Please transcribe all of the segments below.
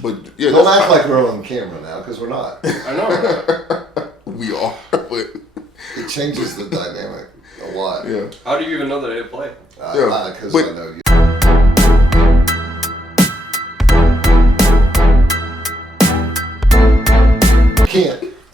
But yeah, don't act like we're on camera now because we're not. I know. We are, but it changes the dynamic a lot. Yeah. How do you even know that they play? Because I know you.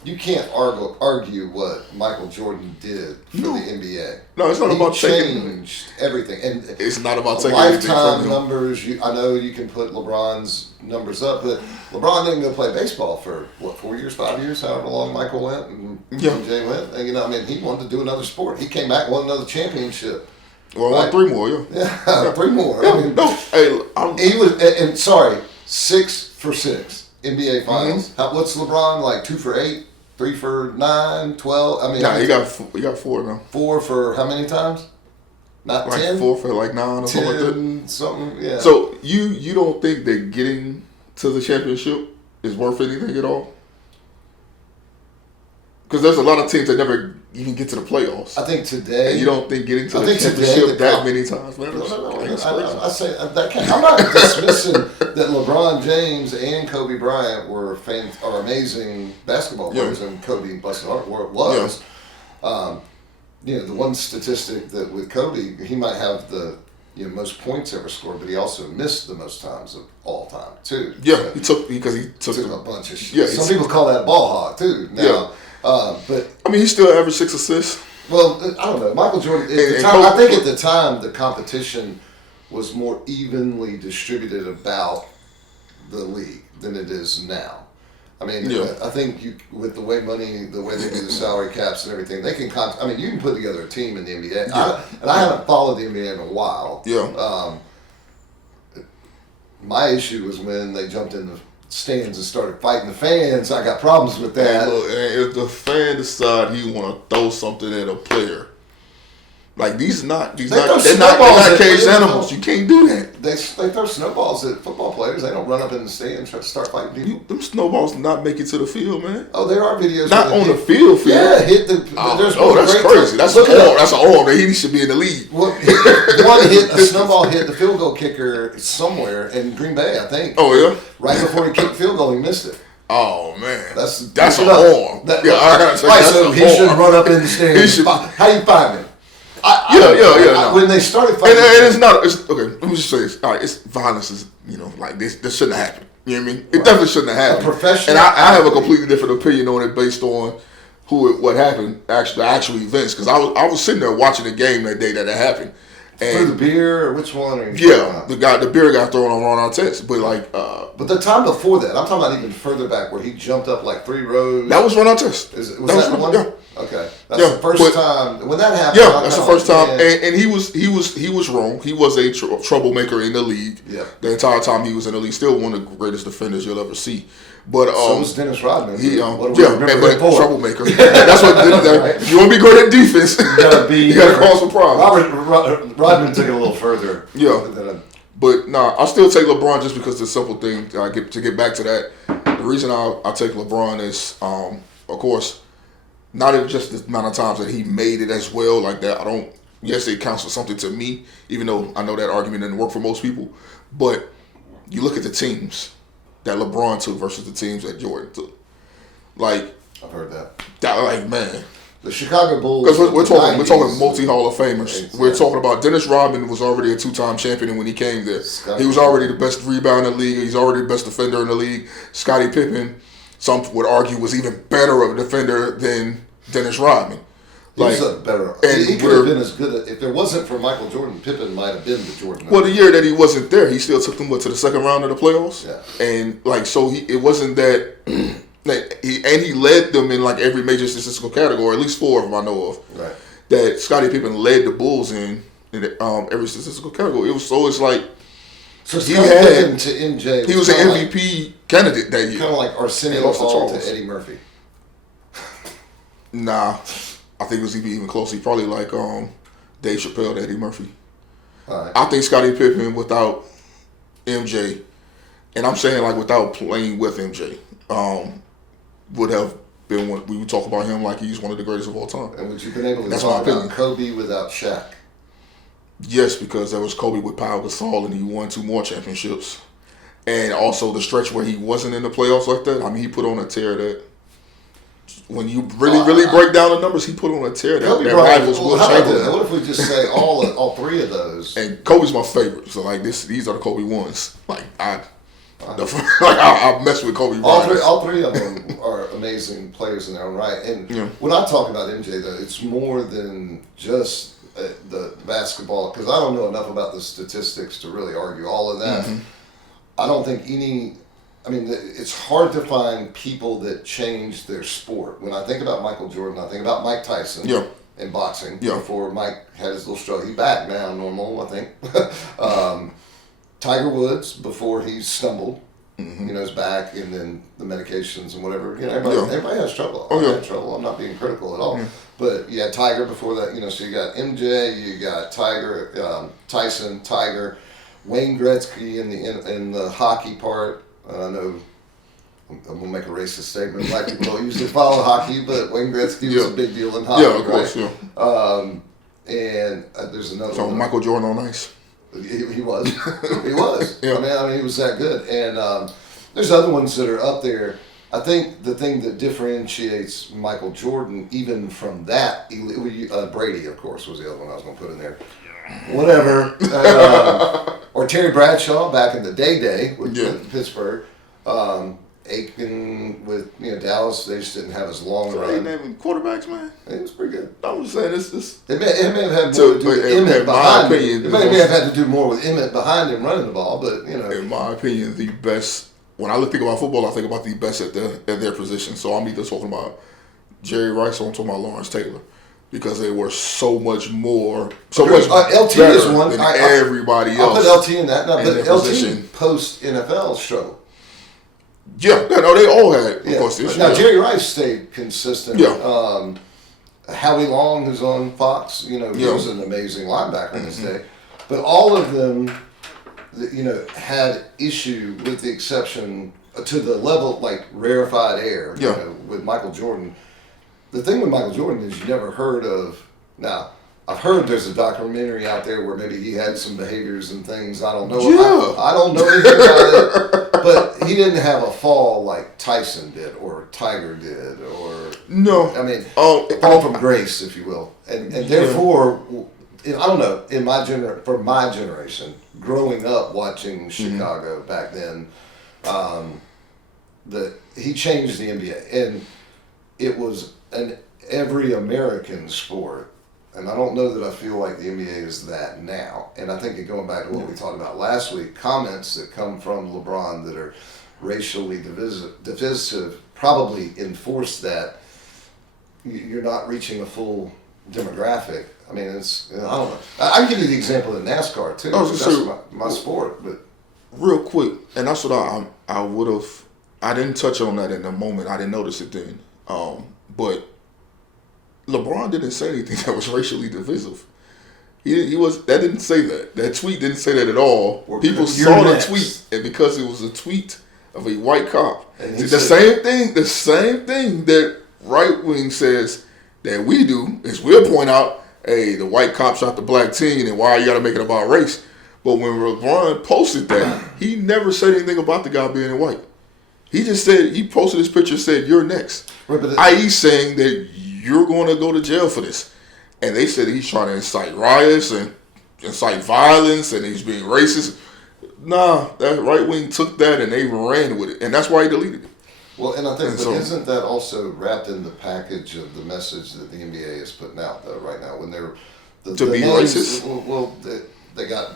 You can't argue what Michael Jordan did for the NBA. No, it's not about changed everything, and it's not about taking lifetime numbers. I know you can put LeBron's numbers up, but LeBron didn't go play baseball for 4 years, 5 years, however long Michael went and MJ went. And, he wanted to do another sport. He came back, won another championship. Well, won 3 more, yeah, 3 more. Yeah, he was. Sorry, 6 for 6 NBA Finals. Mm-hmm. What's LeBron like? 2 for 8. 3 for 9, 12. He got 4 now. 4 for how many times? Not like 10. 4 for like 9 or 10, something like that. Something, yeah. So you don't think that getting to the championship is worth anything at all? Because there's a lot of teams that never even get to the playoffs. I think today. And you don't think getting to the championship that many times matters? No. I say that can't. I'm not dismissing that LeBron James and Kobe Bryant are amazing basketball players, and Kobe busted heart was. Yeah. The one statistic that with Kobe, he might have the most points ever scored, but he also missed the most times of all time too. Yeah, he took a bunch of shit. Yeah, some people call that ball hog too. Now, but he still averaged 6 assists. Well, I don't know. Michael Jordan. I think at the time the competition was more evenly distributed about the league than it is now. I think with the way they do the salary caps and everything, they can. You can put together a team in the NBA. Yeah. I haven't followed the NBA in a while. Yeah. My issue was when they jumped in the stands and started fighting the fans. I got problems with that. And look, if the fan decide he want to throw something at a player, like they're not caged animals. You can't do that. They throw snowballs at football players. They don't run up in the stand and try to start fighting people. Them snowballs do not make it to the field, man. Oh, there are videos. Not on the field. Yeah, hit the. That's crazy. That's an arm. That's an arm. He should be in the league. A snowball hit the field goal kicker somewhere in Green Bay, I think. Oh yeah. Right before he kicked the field goal, he missed it. Oh man, that's an arm. So he should run up in the stands. How do you find him? When they started fighting, and it's not. It's okay. Let me just say this. All right, it's violence is like this. This shouldn't have happened. You know what I mean? It definitely shouldn't have happened. Professional. And I have a completely different opinion on it based on what happened. The actual events, because I was sitting there watching the game that day that it happened. And through the beer, or which one? The beer got thrown on Ron Artest, but but the time before that, I'm talking about even further back, where he jumped up like 3 rows. That was Ron Artest. Was that the one? Yeah. Okay, that's the first time when that happened. Yeah, that's the first time, and he was wrong. He was a troublemaker in the league. Yeah. The entire time he was in the league, still one of the greatest defenders you'll ever see. But so was Dennis Rodman. Troublemaker. That's what. Right. If you want to be great at defense, you gotta cause some problems. Rodman took it a little further. Yeah. But I still take LeBron just because the simple thing. To get back to that, the reason I take LeBron is, of course, not just the amount of times that he made it as well like that. Yes, it counts for something to me, even though I know that argument didn't work for most people. But you look at the teams that LeBron took versus the teams that Jordan took. Like, I've heard that. Man. The Chicago Bulls. Because we're talking multi-Hall of Famers. Exactly. We're talking about Dennis Rodman was already a 2-time champion when he came there. He was already the best rebounder in the league. He's already the best defender in the league. Scottie Pippen, some would argue, was even better of a defender than Dennis Rodman. He could have been as good. If it wasn't for Michael Jordan, Pippen might have been the Jordan. Well, the year that he wasn't there, he still took them to the second round of the playoffs. Yeah. And it wasn't that. He led them in like every major statistical category, at least 4 of them I know of. Right. That Scottie Pippen led the Bulls in every statistical category. It's like. So he had to MJ. He was an MVP candidate that year. Kind of like Arsenio Hall to Eddie Murphy. Nah, I think it was even close. He probably like Dave Chappelle to Eddie Murphy. All right. I think Scottie Pippen without MJ, and I'm saying like without playing with MJ, would have been one. We would talk about him like he's one of the greatest of all time. And would you been able to talk about Kobe without Shaq? Yes, because there was Kobe with Pau Gasol and he won 2 more championships. and also the stretch where he wasn't in the playoffs like that. I mean, he put on a tear that. When you really break down the numbers, he put on a tear that rivals Will Chamberlain. What if we just say all three of those? And Kobe's my favorite. So like these are the Kobe ones. Like I mess with Kobe Bryant. All three of them are amazing players in their own right. And when I talk about MJ, though, it's more than just the basketball, because I don't know enough about the statistics to really argue all of that. Mm-hmm. I don't think it's hard to find people that change their sport. When I think about Michael Jordan, I think about Mike Tyson in boxing. Before Mike had his little struggle. He's back now, normal, I think. Tiger Woods, before he stumbled, is back, and then the medications and whatever. Everybody has trouble. I had trouble. I'm not being critical at all. Yeah. But you had Tiger before that, so you got MJ, you got Tiger, Tyson, Tiger, Wayne Gretzky in the hockey part. I know I'm going to make a racist statement. Black people don't usually follow hockey, but Wayne Gretzky was a big deal in hockey. Yeah, of course, right? And there's another one. Michael Jordan on ice. He was. He was. Yeah. I mean, he was that good. And there's other ones that are up there. I think the thing that differentiates Michael Jordan even from that, Brady, of course, was the other one I was going to put in there. Whatever. Or Terry Bradshaw back in the day with Pittsburgh. Aiken with Dallas, they just didn't have as long a run. They naming quarterbacks, man. It was pretty good. I'm just saying this. It may have had more to do with Emmett behind him. It may have had to do more with Emmett behind him running the ball, but In my opinion, the best. When I think about football, I think about the best at their position. So I'm either talking about Jerry Rice or I'm talking about Lawrence Taylor. Because they were so much more, LT better is one than everybody else. I'll put LT in that. No, but LT post NFL struggle. Yeah, they all had course issues. Now Jerry Rice stayed consistent. Yeah. Howie Long, who's on Fox, he was an amazing linebacker in his day. But all of them, had issue with the exception to the level like rarefied air. With Michael Jordan. The thing with Michael Jordan is you never heard of. Now, I've heard there's a documentary out there where maybe he had some behaviors and things. I don't know. Yeah. I don't know anything about it. But he didn't have a fall like Tyson did or Tiger did or. No. I mean, fall from grace, if you will. And therefore, I don't know, for my generation, growing up watching Chicago back then, he changed the NBA. And it was an every American sport, and I don't know that I feel like the NBA is that now. And I think going back to what we talked about last week, comments that come from LeBron that are racially divisive probably enforce that you're not reaching a full demographic. I mean, it's I don't know. I can give you the example of NASCAR too. That's my sport, but real quick, and that's what I would have. I didn't touch on that in the moment. I didn't notice it then. But LeBron didn't say anything that was racially divisive. That didn't say that. That tweet didn't say that at all. People saw the tweet, and because it was a tweet of a white cop, the same thing that right wing says that we do is we'll point out, hey, the white cop shot the black teen, and why you got to make it about race? But when LeBron posted that, he never said anything about the guy being white. He just said, he posted his picture, said, you're next. I.e. saying that you're going to go to jail for this. And they said he's trying to incite riots and incite violence and he's being racist. Nah, that right wing took that and they ran with it. And that's why he deleted it. Well, and I think, isn't that also wrapped in the package of the message that the NBA is putting out, though, right now? When they're... to be racist? Well, they got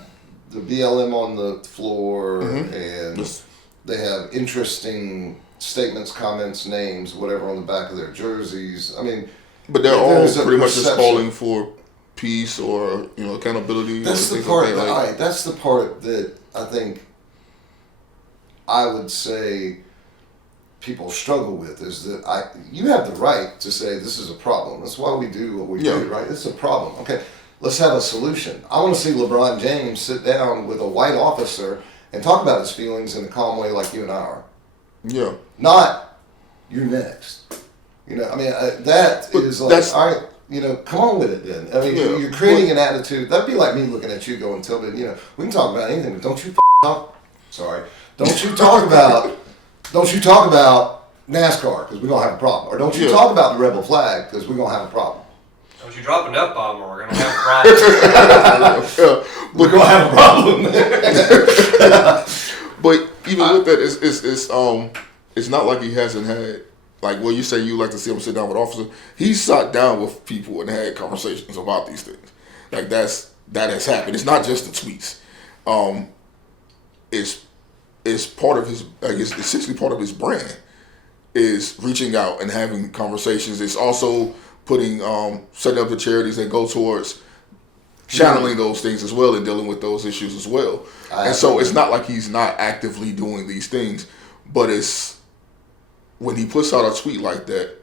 the BLM on the floor and... They have interesting statements, comments, names, whatever on the back of their jerseys. I mean, but they're all pretty much just calling for peace or accountability. That's the part. That's the part that I think I would say people struggle with is that you have the right to say this is a problem. That's why we do what we do, right? It's a problem. Okay, let's have a solution. I want to see LeBron James sit down with a white officer and talk about his feelings in a calm way like you and I are. Yeah. Not, you're next. That is like, all right, come on with it then. I mean, you're creating an attitude. That'd be like me looking at you going, Tillman, we can talk about anything, but don't you talk. Sorry. don't you talk about NASCAR because we're gonna have a problem, or don't you talk about the rebel flag because we're gonna have a problem. Don't you drop an F-bomb or we're going to have a problem. We're gonna have a problem. But even with that, it's not like he hasn't had, like, well, you say you like to see him sit down with officers. He's sat down with people and had conversations about these things. Like, that has happened. It's not just the tweets. It's part of his, like, it's essentially part of his brand, is reaching out and having conversations. It's also putting, setting up the charities that go towards channeling those things as well and dealing with those issues as well. And so it's not like he's not actively doing these things, but it's when he puts out a tweet like that,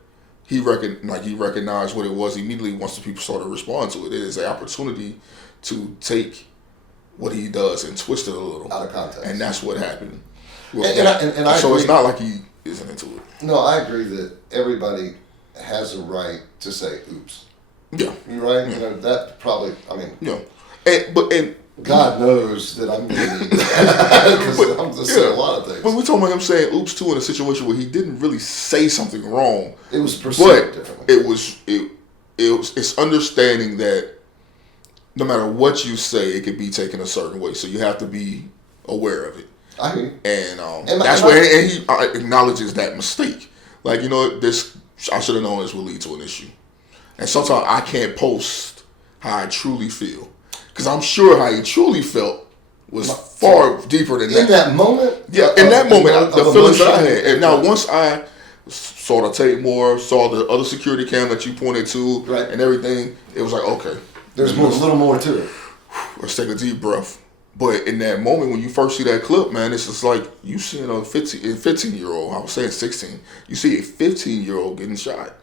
he recognized what it was immediately once the people started to respond to it. It is an opportunity to take what he does and twist it a little out of context, and that's what happened. Well, and I so agree. It's not like he isn't into it. No, I agree that everybody has a right to say "oops." Yeah, you're right. Yeah. You know that probably. I mean, yeah, and God knows that I'm mean because I'm just saying a lot of things. But we're talking about him saying "oops" too in a situation where he didn't really say something wrong. It was perceived differently. It's understanding that no matter what you say, it could be taken a certain way. So you have to be aware of it. I agree. And that's where he acknowledges that mistake. Like, you know, this I should have known this would lead to an issue. And sometimes I can't post how I truly feel. Because I'm sure how he truly felt was far deeper than that. In that moment? Yeah, in that moment, the feelings that I had. And now once I saw the tape more, saw the other security cam that you pointed to and everything, it was like, okay. There's a little more to it. Let's take a deep breath. But in that moment, when you first see that clip, man, it's just like you seeing a 15-year-old, I was saying 16, you see a 15-year-old getting shot.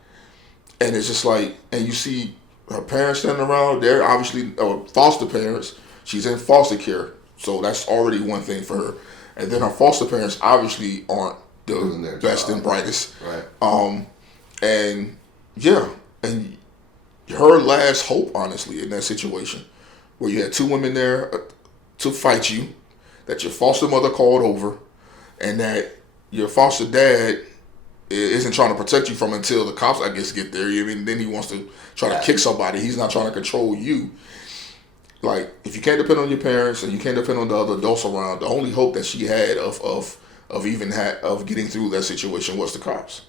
And it's just like, and you see her parents standing around, they're obviously foster parents. She's in foster care, so that's already one thing for her. And then her foster parents obviously aren't the best and brightest. Right. And yeah, and her last hope, honestly, in that situation, where you had two women there to fight you, that your foster mother called over, and that your foster dad isn't trying to protect you from until the cops, I guess, get there. I mean, then he wants to try to kick somebody. He's not trying to control you. Like, if you can't depend on your parents and you can't depend on the other adults around, the only hope that she had of getting through that situation was the cops.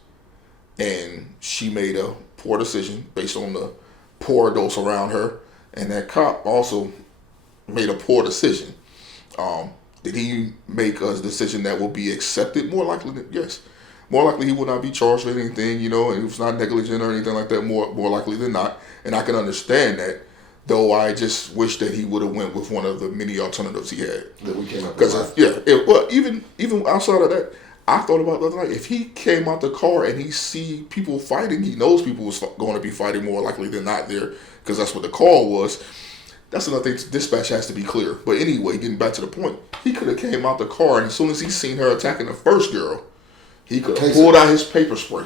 And she made a poor decision based on the poor adults around her, and that cop also made a poor decision. Did he make a decision that will be accepted? More likely, yes. More likely he will not be charged with anything, you know, and he was not negligent or anything like that, more likely than not. And I can understand that, though I just wish that he would have went with one of the many alternatives he had. That we came up with. Well, even outside of that, I thought about the other night, if he came out the car and he see people fighting, he knows people was going to be fighting more likely than not there, because that's what the call was. That's another thing, dispatch has to be clear. But anyway, getting back to the point, he could have came out the car, and as soon as he seen her attacking the first girl, he could have pulled out his paper spray.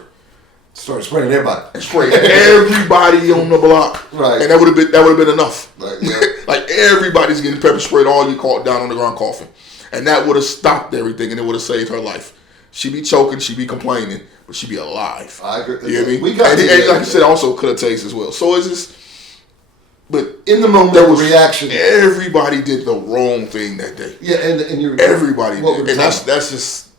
Started spraying everybody. And sprayed everybody on the block. Right. And that would have been enough. Right, yeah. Like, everybody's getting pepper sprayed, all you caught down on the ground coughing. And that would have stopped everything, and it would have saved her life. She'd be choking, she'd be complaining, but she'd be alive. I agree. You know what I mean? We got and like you said, also could have tased as well. So it's just, but in the moment, there was reaction. Everybody did the wrong thing that day. Yeah, and you're everybody did, and that's just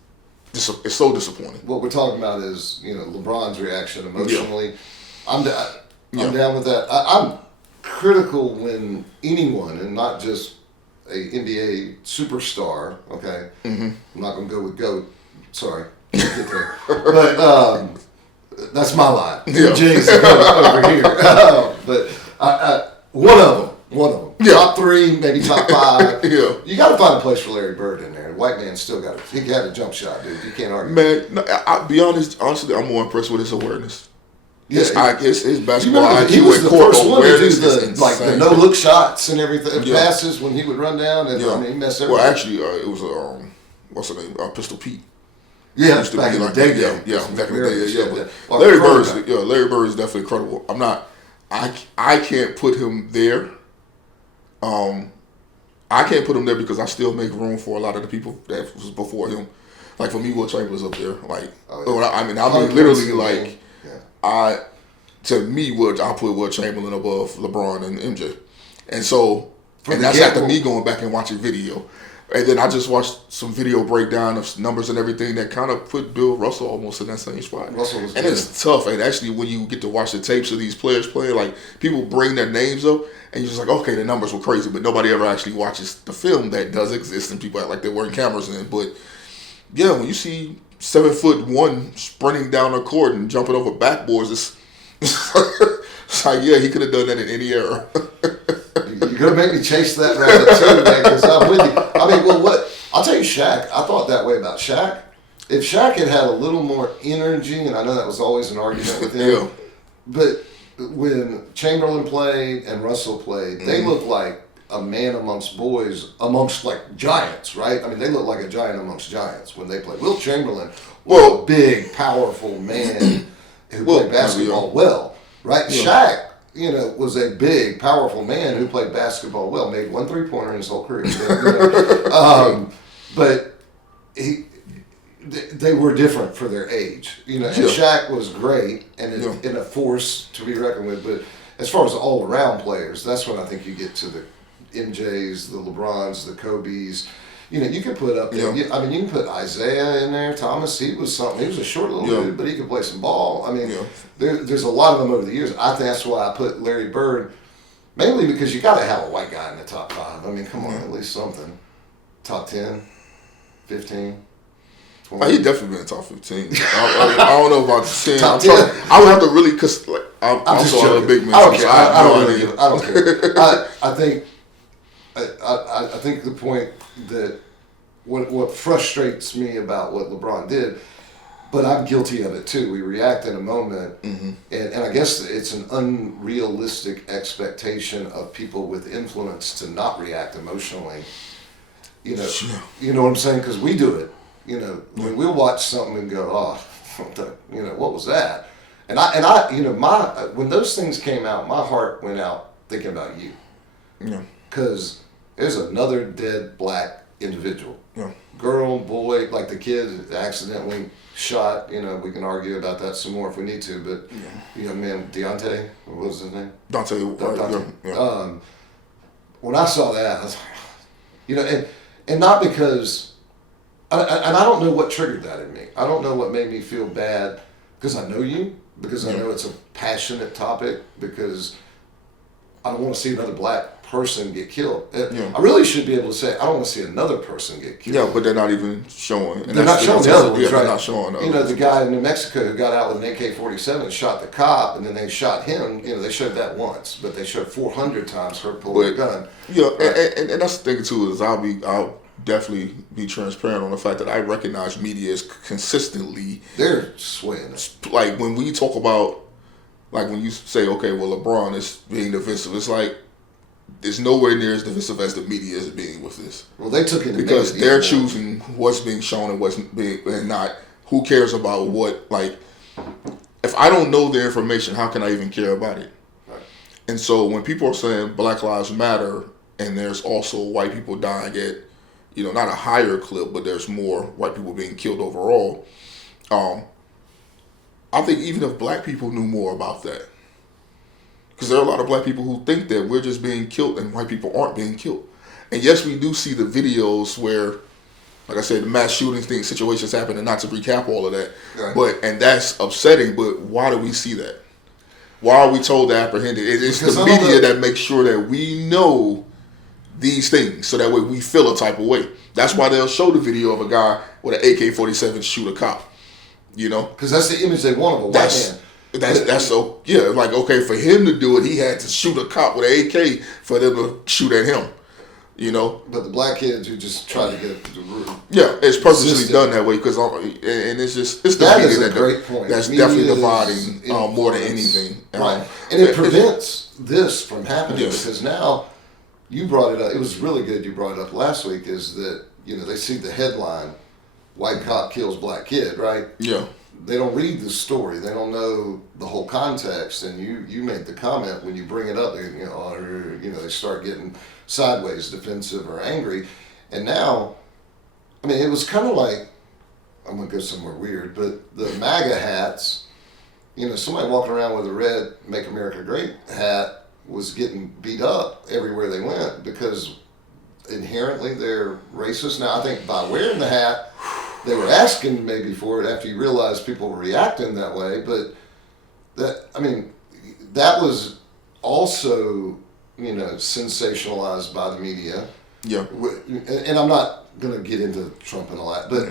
it's so disappointing. What we're talking about is, you know, LeBron's reaction emotionally. Yeah. I'm down with that. I'm critical when anyone, and not just a NBA superstar. Okay, I'm not going to go with GOAT. Sorry, get there. But that's my line. Yeah. Jay's over here. But one of them. Yeah. Top 3, maybe top 5. Yeah. You got to find a place for Larry Bird in there. The white man still got it. He had a jump shot, dude. You can't argue. Man, no, I'll be honest. Honestly, I'm more impressed with his awareness. Yeah, his basketball IQ he was the court first one to do awareness is the no look shots and everything, Yeah. passes when he would run down, and I mean, he messed everything. Well, actually, it was what's the name? Pistol Pete. Yeah, Used to back be in like the day. that. Yeah, back in the day. Yeah, but Well, Larry Bird is definitely incredible. I'm not. I can't put him there. I can't put him there because I still make room for a lot of the people that was before him. Like for me, Will Chamberlain's up there. Like, I mean literally, like, to me, I put Will Chamberlain above LeBron and MJ, and so, and that's after me going back and watching video. And then I just watched some video breakdown of numbers and everything that kind of put Bill Russell almost in that same spot. Russell was and good. It's tough. And actually, when you get to watch the tapes of these players playing, like people bring their names up, and you're just like, okay, the numbers were crazy, but nobody ever actually watches the film that does exist, and people act like there weren't cameras in. But yeah, when you see 7'1" sprinting down the court and jumping over backboards, it's like, yeah, he could have done that in any era. You're going to make me chase that rabbit too, man, because I'm with you. I mean, well, what? I'll tell you, Shaq, I thought that way about Shaq. If Shaq had a little more energy, and I know that was always an argument with him, yeah. But when Chamberlain played and Russell played, they looked like a man amongst boys, amongst like giants, right? I mean, they looked like a giant amongst giants when they played. Will Chamberlain was a big, powerful man who played basketball well, right? Yeah. Shaq, was a big, powerful man who played basketball well, made 1 3-pointer in his whole career. But they were different for their age, And Shaq was great and a force to be reckoned with. But as far as all-around players, that's when I think you get to the MJs, the LeBrons, the Kobes. You could put up there. I mean, you can put Isaiah in there. Thomas, he was something. He was a short little dude, but he could play some ball. I mean, there's a lot of them over the years. I think that's why I put Larry Bird, mainly because you got to have a white guy in the top 5. I mean, come on, at least something. Top 10, 15. He definitely been in top 15. I don't know about 10. Top 10. I would have to really, because I'm also a big man. I don't care. I don't care. I think the point that what frustrates me about what LeBron did, but I'm guilty of it too. We react in a moment, and I guess it's an unrealistic expectation of people with influence to not react emotionally. You know what I'm saying? Because we do it. When we'll watch something and go, oh, what was that? And I, when those things came out, my heart went out thinking about you. Yeah. Because there's another dead black individual. Yeah. Girl, boy, like the kid accidentally shot. We can argue about that some more if we need to. But man, Deontay, what was his name? Dante. Yeah. When I saw that, I was like, and not because. And I don't know what triggered that in me. I don't know what made me feel bad because I know you, because I know it's a passionate topic, because I don't want to see another black person get killed. I really should be able to say, I don't want to see another person get killed. Yeah, but they're not even showing. They're not showing the other ones, right? They're not showing the other ones. The guy in New Mexico who got out with an AK-47 and shot the cop, and then they shot him, they showed that once, but they showed 400 times her pulling a gun. Yeah, and that's the thing too, is I'll definitely be transparent on the fact that I recognize media is consistently, they're swaying it. Like when we talk about, like when you say, okay, well, LeBron is being divisive, it's like it's nowhere near as divisive as the media is being with this. Well, they took it because they're choosing what's being shown and what's being and not. Who cares about what? Like, if I don't know the information, how can I even care about it? Right. And so when people are saying Black Lives Matter, and there's also white people dying at, not a higher clip, but there's more white people being killed overall. I think even if black people knew more about that, because there are a lot of black people who think that we're just being killed and white people aren't being killed. And yes, we do see the videos where, like I said, the mass shooting situations happen, and not to recap all of that, right. And that's upsetting, but why do we see that? Why are we told to apprehend it? It's the media that makes sure that we know these things, so that way we feel a type of way. That's why they'll show the video of a guy with an AK-47 shoot a cop. Because that's the image they want of a white man. That's so like, okay, for him to do it, he had to shoot a cop with an AK for them to shoot at him. But the black kids who just try to get the root. Yeah, it's purposely done that way because, and it's the that media is a great point. That's definitely dividing more than anything. Right, and it prevents this from happening because now. You brought it up. It was really good you brought it up last week, is that, they see the headline, white cop kills black kid, right? Yeah. They don't read the story. They don't know the whole context. And you made the comment when you bring it up, they start getting sideways, defensive or angry. And now, I mean, it was kind of like, I'm going to go somewhere weird, but the MAGA hats, you know, somebody walking around with a red Make America Great hat was getting beat up everywhere they went because inherently they're racist. Now, I think by wearing the hat, they were asking maybe for it after you realized people were reacting that way, but that was also, you know, sensationalized by the media. Yeah. And I'm not going to get into Trump and all that, but,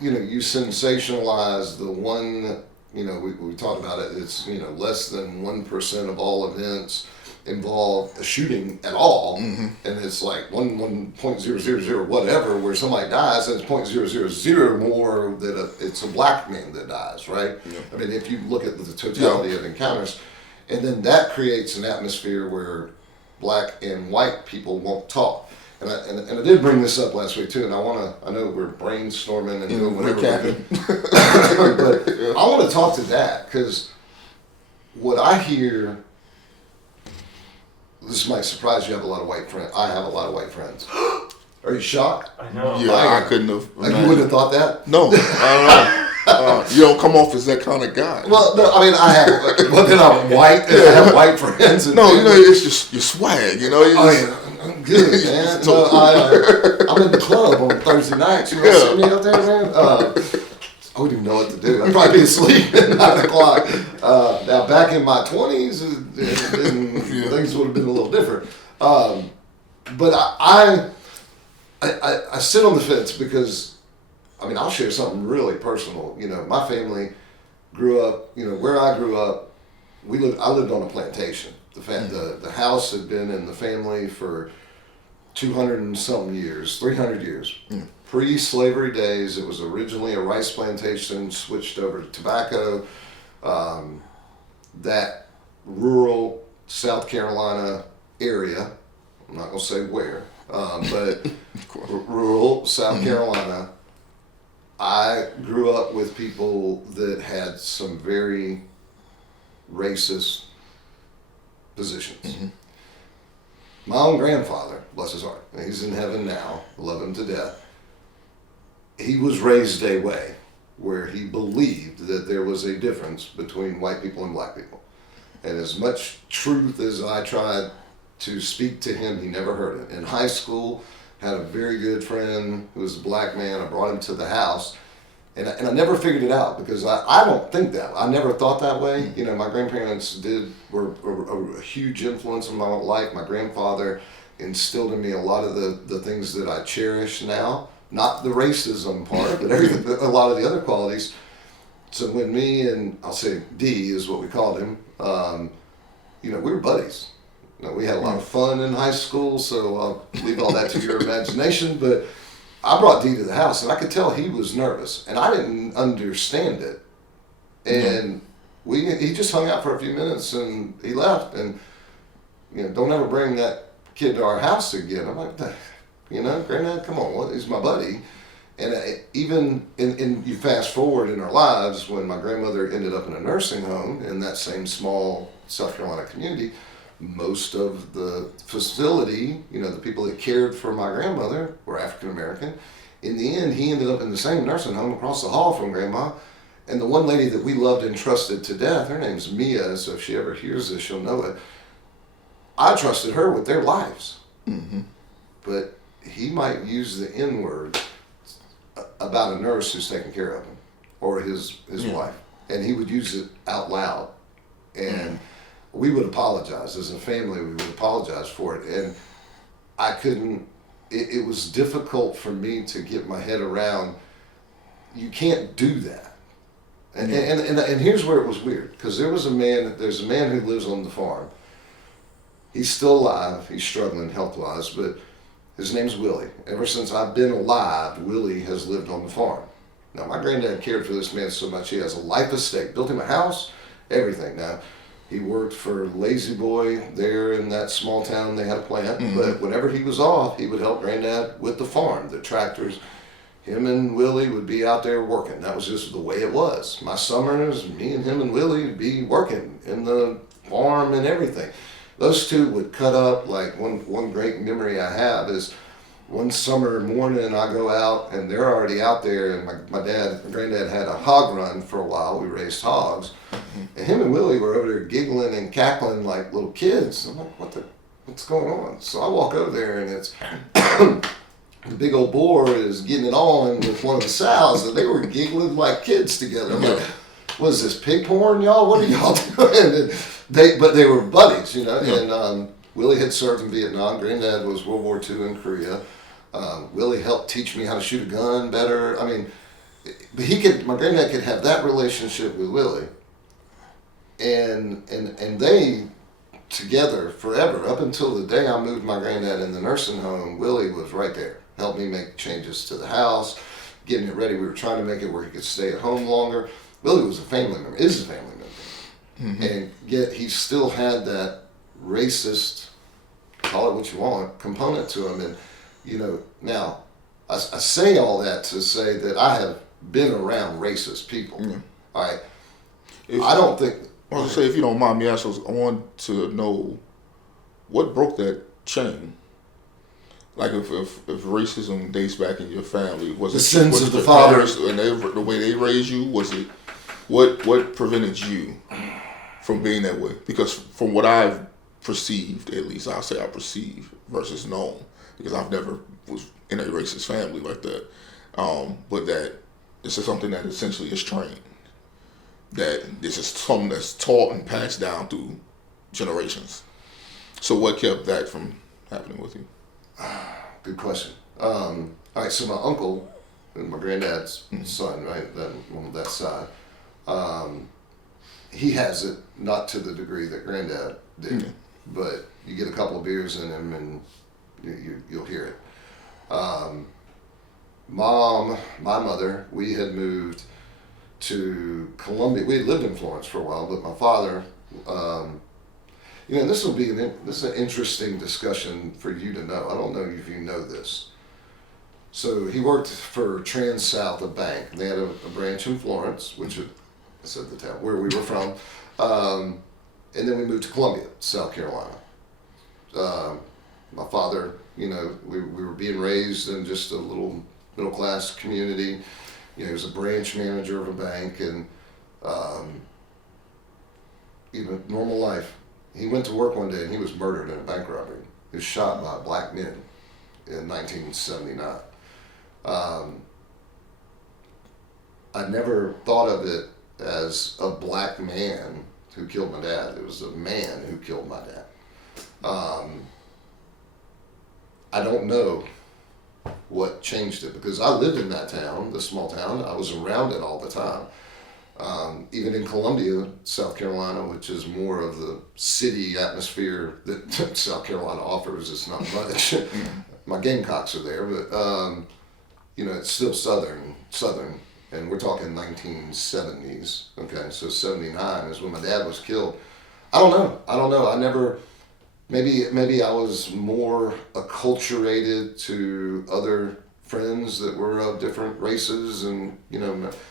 you know, you sensationalize the one, you know, we talked about it, it's, you know, less than 1% of all events involve a shooting at all, and it's like 1.000 whatever where somebody dies, and it's 0.000 more that it's a black man that dies, right? Yeah. I mean, if you look at the totality of encounters, and then that creates an atmosphere where black and white people won't talk. And I did bring this up last week too, and I know we're brainstorming and doing whatever, but I want to talk to that because what I hear. This might surprise you. I have a lot of white friends. I have a lot of white friends. Are you shocked? I know. Yeah, I couldn't have. Like, you wouldn't have thought that? No, I don't know. You don't come off as that kind of guy. Well, no, I mean, I have. Well, then I'm white. And I have white friends. And no, you know, it's just your swag. You know, I'm good, man. No, I'm in the club on Thursday nights. You want to see me out there, man? I wouldn't even know what to do. I'd probably be asleep at 9 o'clock. Now, back in my 20s, things would have been a little different. But I sit on the fence because, I mean, I'll share something really personal. You know, my family grew up, you know, where I grew up, I lived on a plantation. The house had been in the family for 200 and something years, 300 years. Pre-slavery days, it was originally a rice plantation, switched over to tobacco. That rural South Carolina area, I'm not going to say where, but rural South Carolina, I grew up with people that had some very racist positions. My own grandfather, bless his heart, he's in heaven now, love him to death. He was raised a way where he believed that there was a difference between white people and black people. And as much truth as I tried to speak to him, he never heard it. In high school, had a very good friend who was a black man. I brought him to the house. And I never figured it out because I don't think that. I never thought that way. You know, my grandparents were a huge influence in my life. My grandfather instilled in me a lot of the things that I cherish now. Not the racism part, but a lot of the other qualities. So when me and, I'll say D is what we called him, you know, we were buddies. You know, we had a lot of fun in high school, so I'll leave all that to your imagination. But I brought D to the house, and I could tell he was nervous, and I didn't understand it. And he just hung out for a few minutes, and he left. And, you know, don't ever bring that kid to our house again. I'm like, you know, Granddad, come on, he's my buddy. And even you fast forward in our lives, when my grandmother ended up in a nursing home in that same small South Carolina community, most of the facility, you know, the people that cared for my grandmother were African American. In the end, he ended up in the same nursing home across the hall from Grandma. And the one lady that we loved and trusted to death, her name's Mia, so if she ever hears this, she'll know it. I trusted her with their lives. But he might use the N-word about a nurse who's taking care of him or his wife. And he would use it out loud. And we would apologize. As a family, we would apologize for it. And I couldn't, it was difficult for me to get my head around, you can't do that. And here's where it was weird, because there's a man who lives on the farm. He's still alive. He's struggling health-wise, but his name's Willie. Ever since I've been alive, Willie has lived on the farm. Now, my granddad cared for this man so much. He has a life estate, built him a house, everything. Now, he worked for Lazy Boy there in that small town. They had a plant, but whenever he was off, he would help Granddad with the farm, the tractors. Him and Willie would be out there working. That was just the way it was. My summers, me and him and Willie would be working in the farm and everything. those two would cut up. Like one great memory I have is one summer morning I go out and they're already out there, and my granddad had a hog run for a while. We raised hogs, and him and Willie were over there giggling and cackling like little kids. I'm like, what's going on? So I walk over there and it's the big old boar is getting it on with one of the sows, and they were giggling like kids together. I'm like, what is this, pig porn, y'all? What are y'all doing? But they were buddies, you know. Yeah. And Willie had served in Vietnam. Granddad was World War II in Korea. Willie helped teach me how to shoot a gun better. I mean, but my granddad could have that relationship with Willie, and they together forever up until the day I moved my granddad in the nursing home. Willie was right there, helped me make changes to the house, getting it ready. We were trying to make it where he could stay at home longer. Willie was a family member, is a family member, and yet he still had that racist, call it what you want, component to him. And you know, now I say all that to say that I have been around racist people. All right, I don't think. I was gonna say, if you don't mind me asking, I want to know what broke that chain. Like if racism dates back in your family, was the it sins of the fathers and the way they raised you? Was it what prevented you from being that way? Because from what I've perceived, at least I'll say I perceive versus known, because I've never was in a racist family like that. But that this is something that essentially is trained. That this is something that's taught and passed down through generations. So what kept that from happening with you? Good question. All right, so my uncle, and my granddad's son, right, that side, he has it, not to the degree that granddad did, but you get a couple of beers in him and you'll hear it. My mother, we had moved to Columbia. We had lived in Florence for a while, but my father, this is an interesting discussion for you to know. I don't know if you know this. So he worked for Trans South, a bank. They had a branch in Florence, which I said the town where we were from, and then we moved to Columbia, South Carolina. My father, we were being raised in just a little middle class community. He was a branch manager of a bank, and normal life. He went to work one day and he was murdered in a bank robbery. He was shot by black men in 1979. I never thought of it as a black man who killed my dad. It was a man who killed my dad. I don't know what changed it, because I lived in that town, the small town. I was around it all the time. Even in Columbia, South Carolina, which is more of the city atmosphere that South Carolina offers, it's not much. My Gamecocks are there, but it's still southern, and we're talking 1970s. Okay, so 79 is when my dad was killed. I don't know. I never. Maybe I was more acculturated to other friends that were of different races, and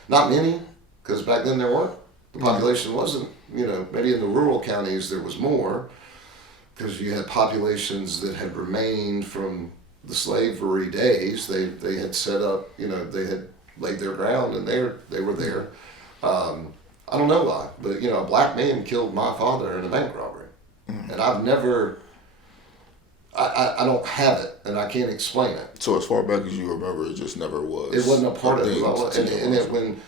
not many, because back then there weren't. The population wasn't. Maybe in the rural counties there was more, because you had populations that had remained from the slavery days. They had set up. They had laid their ground, and they were there. I don't know why, but a black man killed my father in a bank robbery. And I've never, I don't have it, and I can't explain it. So as far back as you remember, it just never was. It wasn't a part of it. When,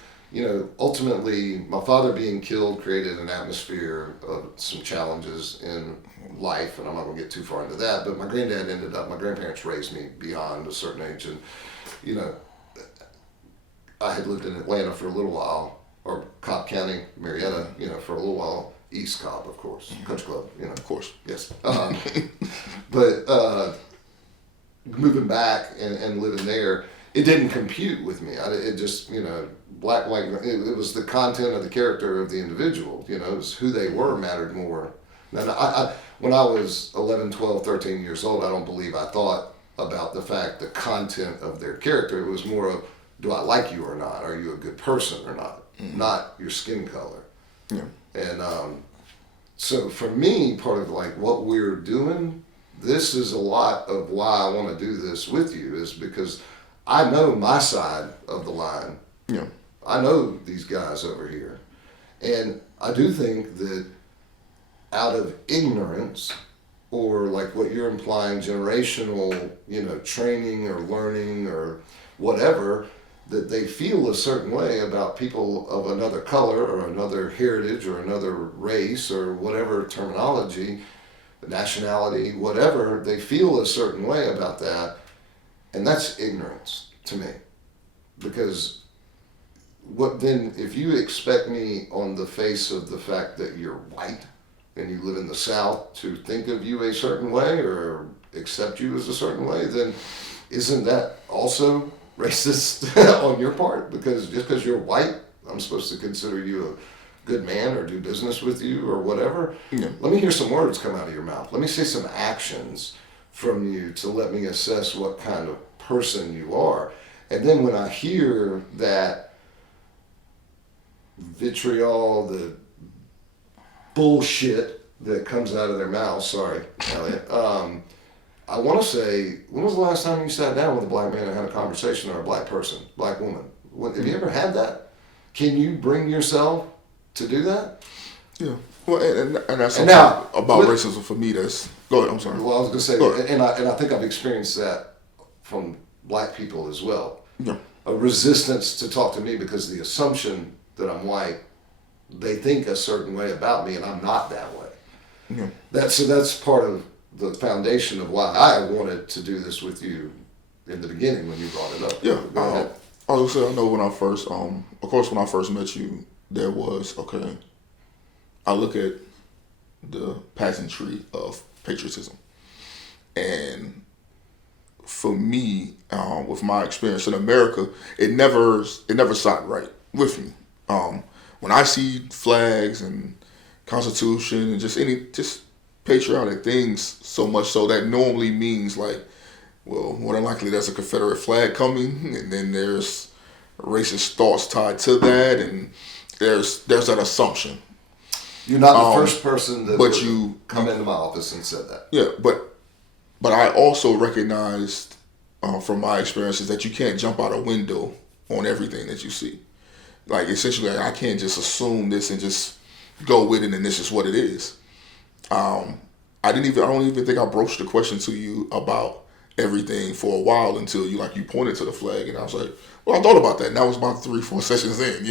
ultimately, my father being killed created an atmosphere of some challenges in life, and I'm not going to get too far into that, but my grandparents raised me beyond a certain age, and, I had lived in Atlanta for a little while, or Cobb County, Marietta, for a little while. East Cobb, of course, Country Club, Of course. Yes. But moving back and living there, it didn't compute with me. It just, black, white, it was the content of the character of the individual, it was who they were mattered more. And when I was 11, 12, 13 years old, I don't believe I thought about the content of their character. It was more of, do I like you or not? Are you a good person or not? Not your skin color. Yeah. And So for me, part of like what we're doing, this is a lot of why I want to do this with you, is because I know my side of the line. Yeah. I know these guys over here. And I do think that out of ignorance, or like what you're implying, generational, training or learning or whatever, that they feel a certain way about people of another color or another heritage or another race or whatever terminology, nationality, whatever, they feel a certain way about that. And that's ignorance to me. Because what then, if you expect me on the face of the fact that you're white and you live in the South to think of you a certain way or accept you as a certain way, then isn't that also racist on your part? Because just because you're white, I'm supposed to consider you a good man or do business with you or whatever. Yeah. Let me hear some words come out of your mouth. Let me see some actions from you to let me assess what kind of person you are. And then when I hear that vitriol, the bullshit that comes out of their mouth, sorry, Elliot, I want to say, when was the last time you sat down with a black man and had a conversation, or a black person, black woman? Have you ever had that? Can you bring yourself to do that? Yeah. Well, and that's And something now, about racism for me. That's go ahead. I'm sorry. Well, I was going to say, and I think I've experienced that from black people as well. Yeah. A resistance to talk to me because the assumption that I'm white, they think a certain way about me, and I'm not that way. Yeah. That's part of the foundation of why I wanted to do this with you in the beginning when you brought it up. Yeah. Go ahead. I was gonna say, I know when I first, of course, when I first met you, there was, okay, I look at the pageantry of patriotism. And for me, with my experience in America, it never sat right with me. When I see flags and Constitution and just patriotic things, so much so that normally means like, well, more than likely there's a Confederate flag coming, and then there's racist thoughts tied to that, and there's that assumption. You're not the first person that but come into my office and said that. Yeah, but I also recognized from my experiences that you can't jump out a window on everything that you see. Like, essentially, I can't just assume this and just go with it and this is what it is. I don't even think I broached the question to you about everything for a while until you pointed to the flag, and I was like, well, I thought about that, and that was about 3-4 sessions in,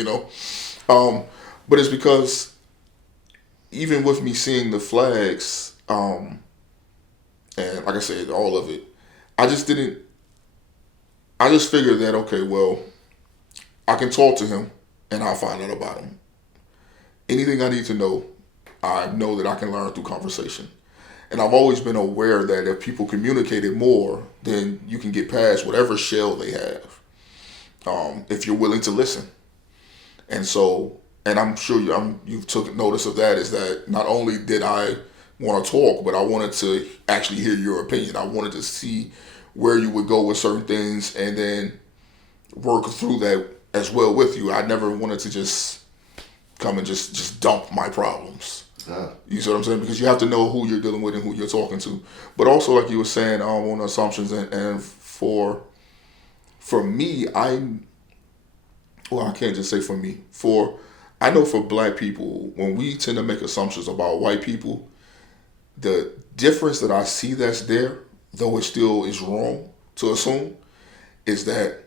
but it's because even with me seeing the flags, and like I said, all of it, I just figured that, okay, well, I can talk to him and I'll find out about him. Anything I need to know, I know that I can learn through conversation. And I've always been aware that if people communicated more, then you can get past whatever shell they have, if you're willing to listen. And so, and I'm sure you took notice of that, is that not only did I want to talk, but I wanted to actually hear your opinion. I wanted to see where you would go with certain things and then work through that as well with you. I never wanted to just come and just dump my problems. You see what I'm saying? Because you have to know who you're dealing with and who you're talking to. But also, like you were saying, on assumptions, and for me, I can't just say for me. I know for black people, when we tend to make assumptions about white people, the difference that I see that's there, though it still is wrong to assume, is that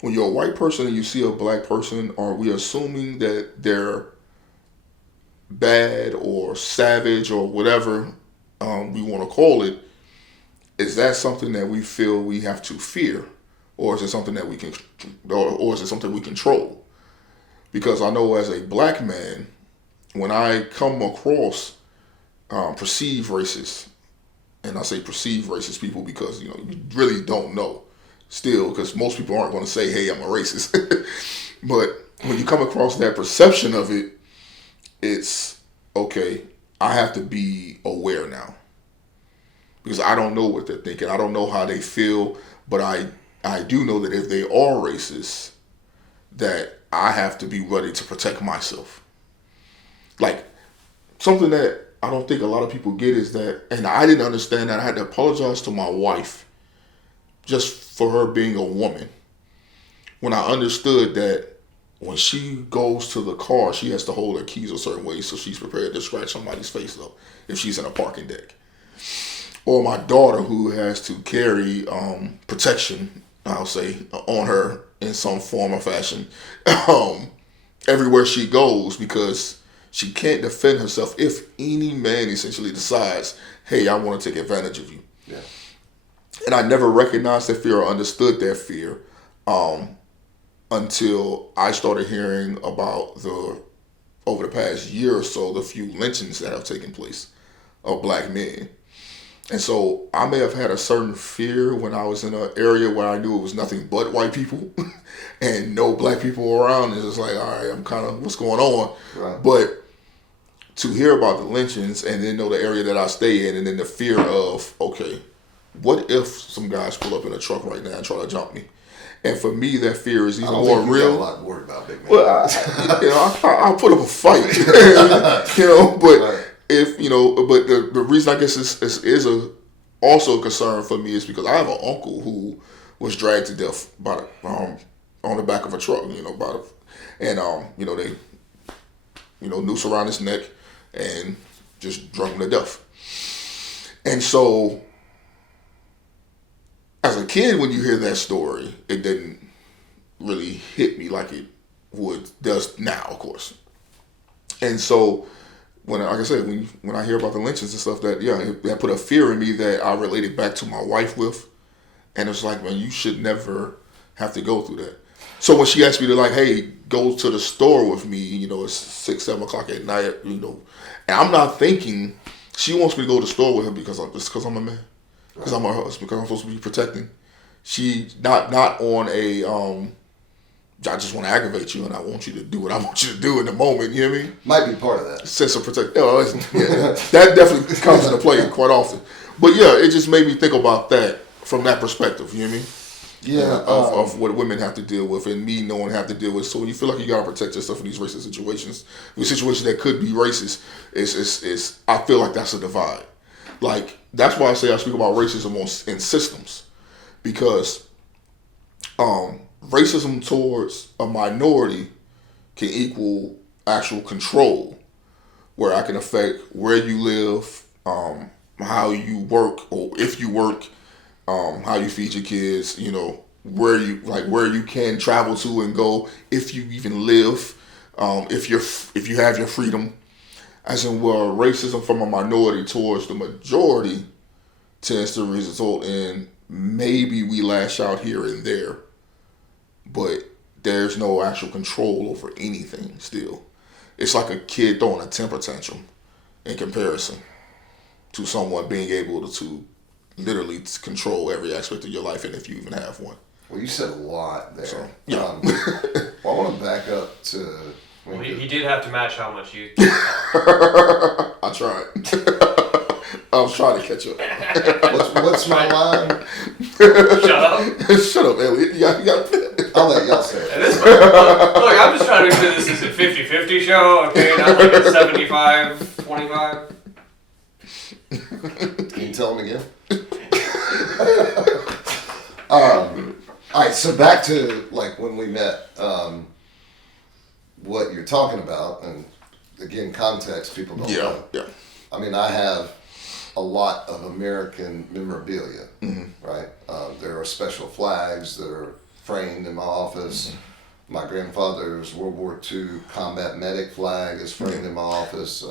when you're a white person and you see a black person, are we assuming that they're bad or savage or whatever we want to call it? Is that something that we feel we have to fear, or is it something that we can, or is it something we control? Because I know as a black man, when I come across perceived racist, and I say perceived racist people because you really don't know still, because most people aren't going to say, hey, I'm a racist. But when you come across that perception of it, it's okay, I have to be aware now, because I don't know what they're thinking. I don't know how they feel, but I do know that if they are racist, that I have to be ready to protect myself. Like, something that I don't think a lot of people get is that, and I didn't understand that. I had to apologize to my wife just for her being a woman. When I understood that when she goes to the car, she has to hold her keys a certain way so she's prepared to scratch somebody's face up if she's in a parking deck. Or my daughter who has to carry protection, I'll say, on her in some form or fashion everywhere she goes because she can't defend herself if any man essentially decides, hey, I want to take advantage of you. Yeah. And I never recognized that fear or understood that fear until I started hearing about over the past year or so, the few lynchings that have taken place of black men. And so I may have had a certain fear when I was in an area where I knew it was nothing but white people and no black people around. It's just like, all right, I'm kind of, what's going on? Right. But to hear about the lynchings and then know the area that I stay in and then the fear of, okay, what if some guys pull up in a truck right now and try to jump me? And for me, that fear is even more real. Got a lot to worry about, big man. Well, I'll put up a fight, but right. But the reason I guess is also a concern for me is because I have an uncle who was dragged to death by on the back of a truck, they noose around his neck and just drunk him to death. And so, as a kid, when you hear that story, it didn't really hit me like it does now, of course. And so, when I hear about the lynchings and stuff, that put a fear in me that I related back to my wife with, and it's like, man, you should never have to go through that. So when she asked me to hey, go to the store with me, it's 6, 7 o'clock at night, and I'm not thinking she wants me to go to the store with her because I'm a man. Because I'm her husband, because I'm supposed to be protecting. She not on a I just want to aggravate you and I want you to do what I want you to do in the moment. You know what I mean? Might be part of that sense of protection. That definitely comes into play quite often. But yeah, it just made me think about that from that perspective. You know what I mean? Yeah. Of what women have to deal with and me knowing have to deal with. So when you feel like you gotta protect yourself in these racist situations, situations that could be racist, is I feel like that's a divide. That's why I say I speak about racism in systems, because racism towards a minority can equal actual control, where I can affect where you live, how you work, or if you work, how you feed your kids, where you can travel to and go, if you even live, if you have your freedom. As in, where racism from a minority towards the majority tends to result in maybe we lash out here and there, but there's no actual control over anything still. It's like a kid throwing a temper tantrum in comparison to someone being able to literally control every aspect of your life, and if you even have one. Well, you said a lot there. So, yeah. I want to back up to... Well, he did have to match how much you... I tried. I was trying to catch up. What's my line? Shut up. Shut up, Elliot. I'll let y'all say it. Look, I'm just trying to make sure this is a 50-50 show, okay? Not like a 75-25. Can you tell them again? All right, so back to when we met, what you're talking about, and again, context, people don't know. Yeah. I mean, I have a lot of American memorabilia, right? There are special flags that are framed in my office. Mm-hmm. My grandfather's World War II combat medic flag is framed in my office.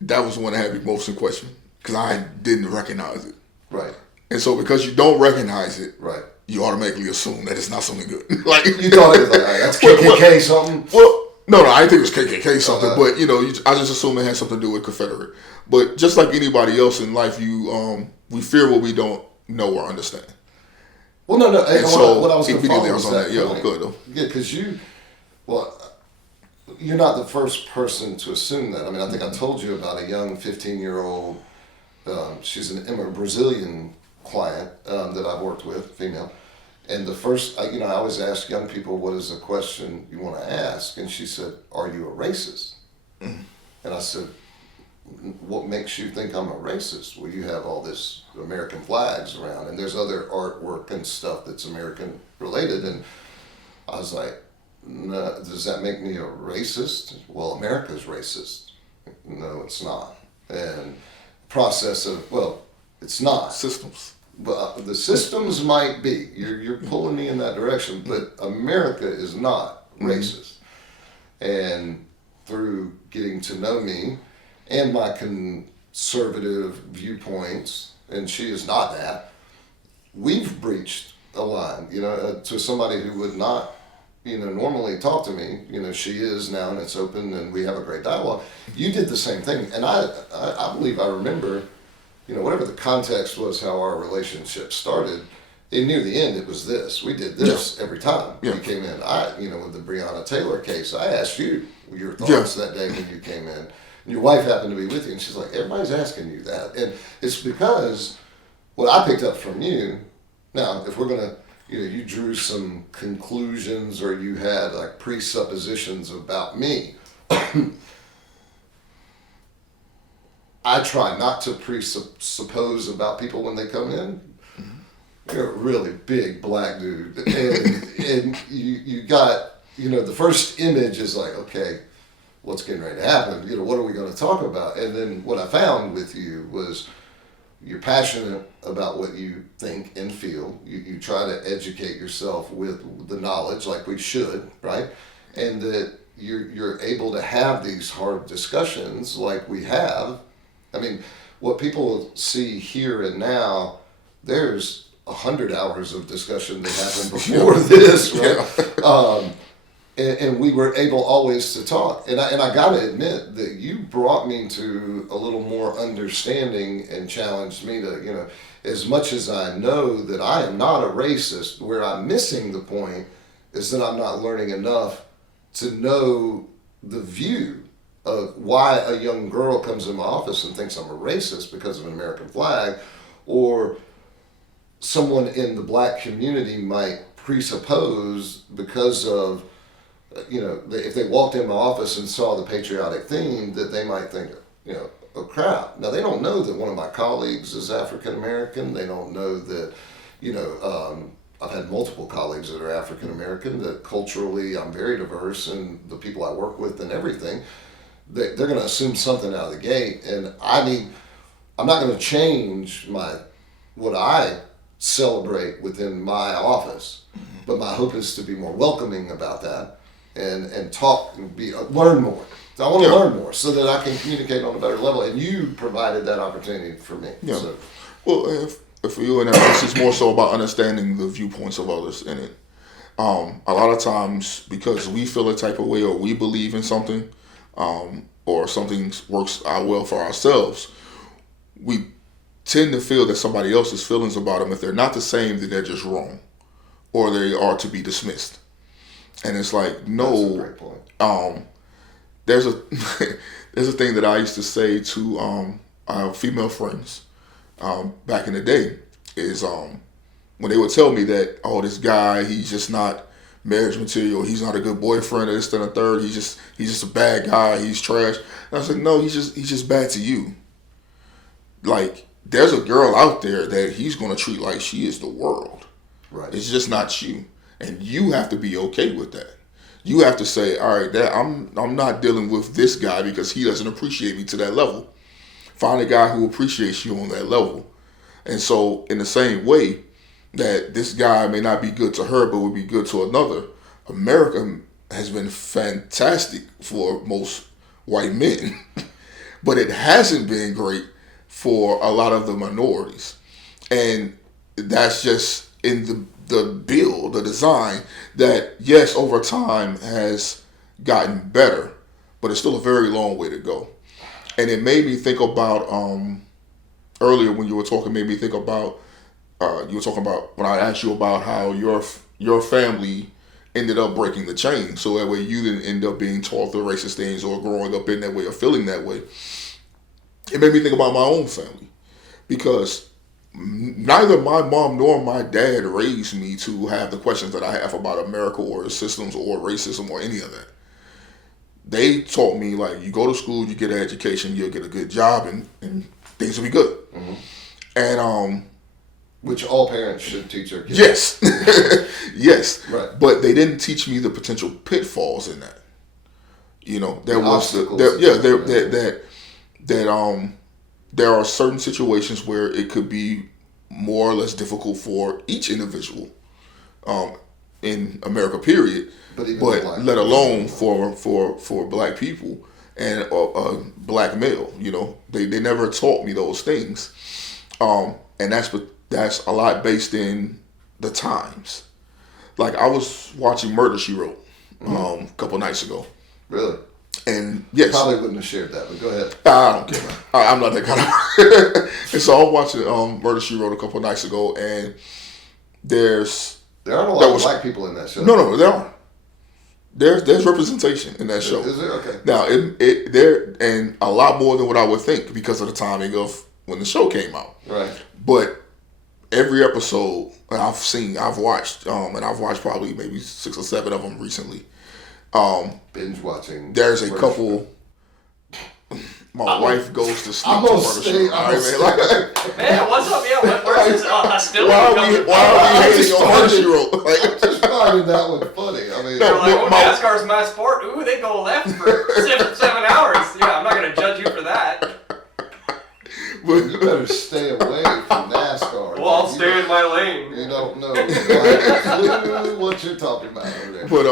That was the one that had me most in question, because I didn't recognize it. Right. And so because you don't recognize it, right, you automatically assume that it's not something good. You thought it was that's KKK something? Well, no, I didn't think it was KKK something, but I just assumed it had something to do with Confederate. But just like anybody else in life, we fear what we don't know or understand. Well, no. And so what I was going to follow was on that. Yeah, good though. Yeah, because you're not the first person to assume that. I mean, I think I told you about a young 15-year-old. She's a Brazilian client that I've worked with, female. And the first, I always ask young people, what is the question you want to ask? And she said, are you a racist? And I said, what makes you think I'm a racist? Well, you have all this American flags around, and there's other artwork and stuff that's American related. And I was like, no, does that make me a racist? Well, America's racist. No, it's not. And process of, well, it's not. Systems. But the systems might be. You're pulling me in that direction, but America is not racist. And through getting to know me and my conservative viewpoints, and she is not that, we've breached a line, to somebody who would not, normally talk to me. She is now, and it's open, and we have a great dialogue. You did the same thing, and I believe I remember, whatever the context was, how our relationship started. And near the end, it was this. We did this every time you came in. With the Breonna Taylor case, I asked you your thoughts that day when you came in. And your wife happened to be with you, and she's like, everybody's asking you that. And it's because what I picked up from you, now, if we're going to, you drew some conclusions or you had like presuppositions about me. I try not to presuppose about people when they come in. You're a really big black dude, and you got, the first image is like, okay, what's getting ready to happen? What are we going to talk about? And then what I found with you was you're passionate about what you think and feel. You try to educate yourself with the knowledge, like we should, right? And that you're able to have these hard discussions like we have. I mean, what people see here and now, there's 100 hours of discussion that happened before this, right? And we were able always to talk. And I got to admit that you brought me to a little more understanding and challenged me to, as much as I know that I am not a racist, where I'm missing the point is that I'm not learning enough to know the view of why a young girl comes in my office and thinks I'm a racist because of an American flag, or someone in the black community might presuppose because of, if they walked in my office and saw the patriotic theme, that they might think, oh crap. Now, they don't know that one of my colleagues is African American. They don't know that, I've had multiple colleagues that are African American, that culturally I'm very diverse, and the people I work with and everything, they're going to assume something out of the gate. And I'm not going to change what I celebrate within my office, but my hope is to be more welcoming about that and talk and learn more. So I want to learn more so that I can communicate on a better level, and you provided that opportunity for me. Yeah. So. Well, if for you and this is more so about understanding the viewpoints of others in it. A lot of times, because we feel a type of way or we believe in something, or something works out well for ourselves, we tend to feel that somebody else's feelings about them, if they're not the same, then they're just wrong, or they are to be dismissed. And it's like, no. That's a great point. There's a there's a thing that I used to say to female friends back in the day is when they would tell me that, oh, this guy, he's just not marriage material, he's not a good boyfriend, or this and a third, he's just a bad guy, he's trash. And I was like, no, he's just bad to you. Like, there's a girl out there that he's gonna treat like she is the world. Right. It's just not you, and you have to be okay with that. You have to say, all right, I'm not dealing with this guy because he doesn't appreciate me to that level. Find a guy who appreciates you on that level. And so, in the same way that this guy may not be good to her, but would be good to another, America has been fantastic for most white men, but it hasn't been great for a lot of the minorities. And that's just in the build, the design, that yes, over time has gotten better, but it's still a very long way to go. And it made me think about, earlier when you were talking, made me think about, you were talking about when I asked you about how your family ended up breaking the chain, so that way you didn't end up being taught the racist things or growing up in that way or feeling that way. It made me think about my own family, because neither my mom nor my dad raised me to have the questions that I have about America or its systems or racism or any of that. they taught me like you go to school, you get an education, you'll get a good job, and things will be good. Mm-hmm. And which all parents should teach their kids. yes, yes, Right. But they didn't teach me the potential pitfalls in that. You know, there are certain situations where it could be more or less difficult for each individual in America, period. But let alone for black people and a black male. You know, they never taught me those things, and that's a lot based in the times. Like I was watching Murder, She Wrote a couple nights ago. Really? And yes, probably wouldn't have shared that, but go ahead. I don't care. I'm not that kind of. And so I was watching Murder, She Wrote a couple nights ago, and there aren't a lot of black people in that show. No, there are. There's representation in that show. Is there? Okay. Now there and a lot more than what I would think because of the timing of when the show came out. Right. But every episode I've watched probably maybe 6 or 7 of them recently. Binge watching. There's a couple. My wife goes to sleep. I'm gonna stay. Man, what's up? Yeah, where's this hostility? Why are we hating on Murder, She Wrote? I'm just finding that one funny. I mean, they're like, NASCAR's my sport. Ooh, they go left for 7 hours. Yeah, I'm not gonna judge you for that. You better stay away from NASCAR. Well, I'll stay in my lane. You don't know exactly what you're talking about over there. But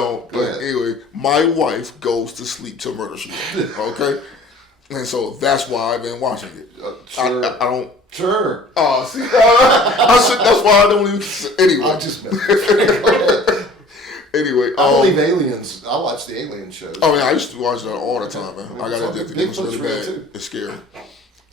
anyway, my wife goes to sleep till Murder, She Wrote. Okay, and so that's why I've been watching it. Sure. I don't. Sure. Oh, see, that's why I don't even. Anyway, I just meant. Anyway, I believe Aliens. I watch the Alien shows. Oh yeah, I used to watch that all the time, man. I got addicted. It was really bad. Too. It's scary.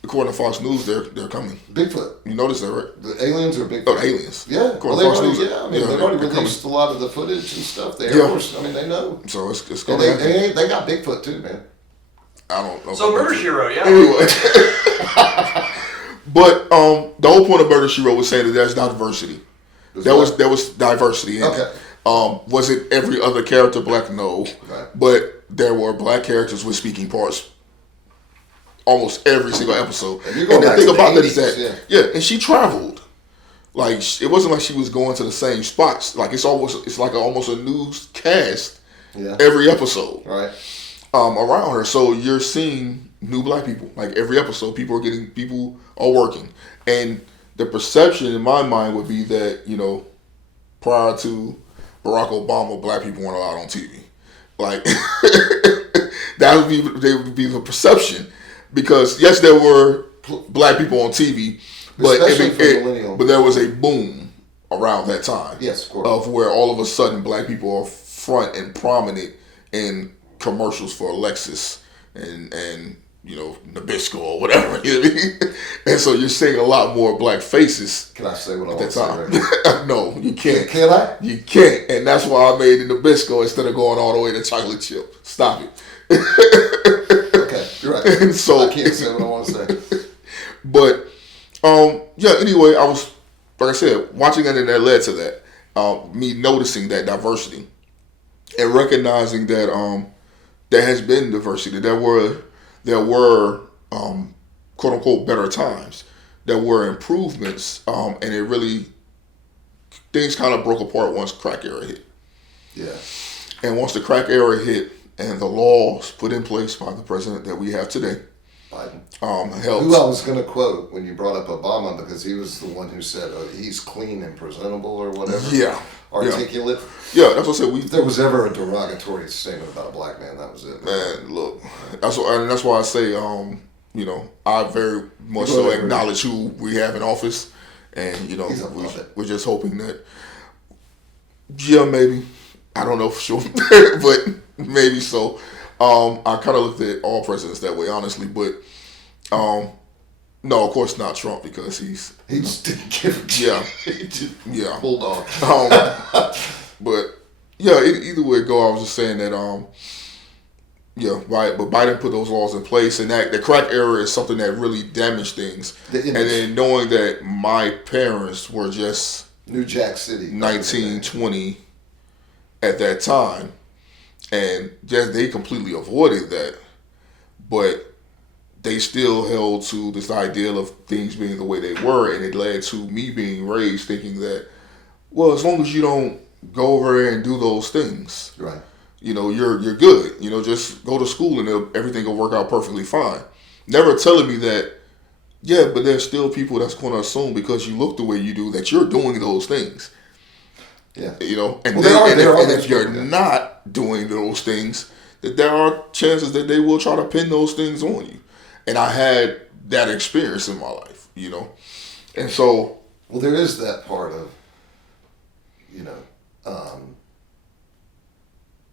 According to Fox News, they're coming. Bigfoot. You noticed that, right? The aliens or Bigfoot? Oh, the aliens. Yeah. According to Fox News. Yeah, I mean, they've already released a lot of the footage and stuff. The Air Force, I mean, they know. So it's going to happen. They got Bigfoot too, man. I don't know. So Murder, She Wrote, yeah. Anyway. But the whole point of Murder, She Wrote was saying that there's diversity. There was diversity in it. Was it every other character black? No. Right. But there were black characters with speaking parts almost every single episode. And the thing about that is that, and she traveled. Like, it wasn't like she was going to the same spots. Like, it's like almost a news cast every episode. Right. Around her. So you're seeing new black people. Like, every episode, people are working. And the perception in my mind would be that, you know, prior to Barack Obama, black people weren't allowed on TV. Like, they would be the perception. Because, yes, there were black people on TV, but there was a boom around that time. Yes, of course. Of where all of a sudden black people are front and prominent in commercials for Lexus and you know, Nabisco or whatever. You know what I mean? And so you're seeing a lot more black faces. Can I say what I want to say right now? No, you can't. Can I? You can't. And that's why I made the Nabisco instead of going all the way to chocolate chip. Stop it. Okay, you're right. And so I can't say what I want to say. But anyway, I was, like I said, watching it, and that led to that. Me noticing that diversity and recognizing that there has been diversity. There were quote unquote better times. There were improvements, and it really, things kind of broke apart once crack era hit. Yeah. And once the crack era hit and the laws put in place by the president that we have today, Biden. Helped. Who I was going to quote when you brought up Obama, because he was the one who said he's clean and presentable or whatever. Yeah. Articulate. Yeah, that's what I said. If there was ever a derogatory statement about a black man, that was it. Man, look, that's why I say, you know, I very much so acknowledge who we have in office, and you know, we're just hoping that, maybe, I don't know for sure, but maybe so. I kind of looked at all presidents that way, honestly, but no, of course not Trump, because he just didn't give a shit. He just bulldog. But either way it go, I was just saying that right. But Biden put those laws in place, and that the crack era is something that really damaged things. And then knowing that my parents were just New Jack City, 19, 20 at that time, And just they completely avoided that, but they still held to this ideal of things being the way they were, and it led to me being raised thinking that, well, as long as you don't go over there and do those things, Right. You're good. Just go to school and everything will work out perfectly fine. Never telling me that, yeah, but there's still people that's going to assume because you look the way you do that you're doing those things. Yeah. And well, if you're not doing those things, that there are chances that they will try to pin those things on you. And I had that experience in my life, And so... Well, there is that part of,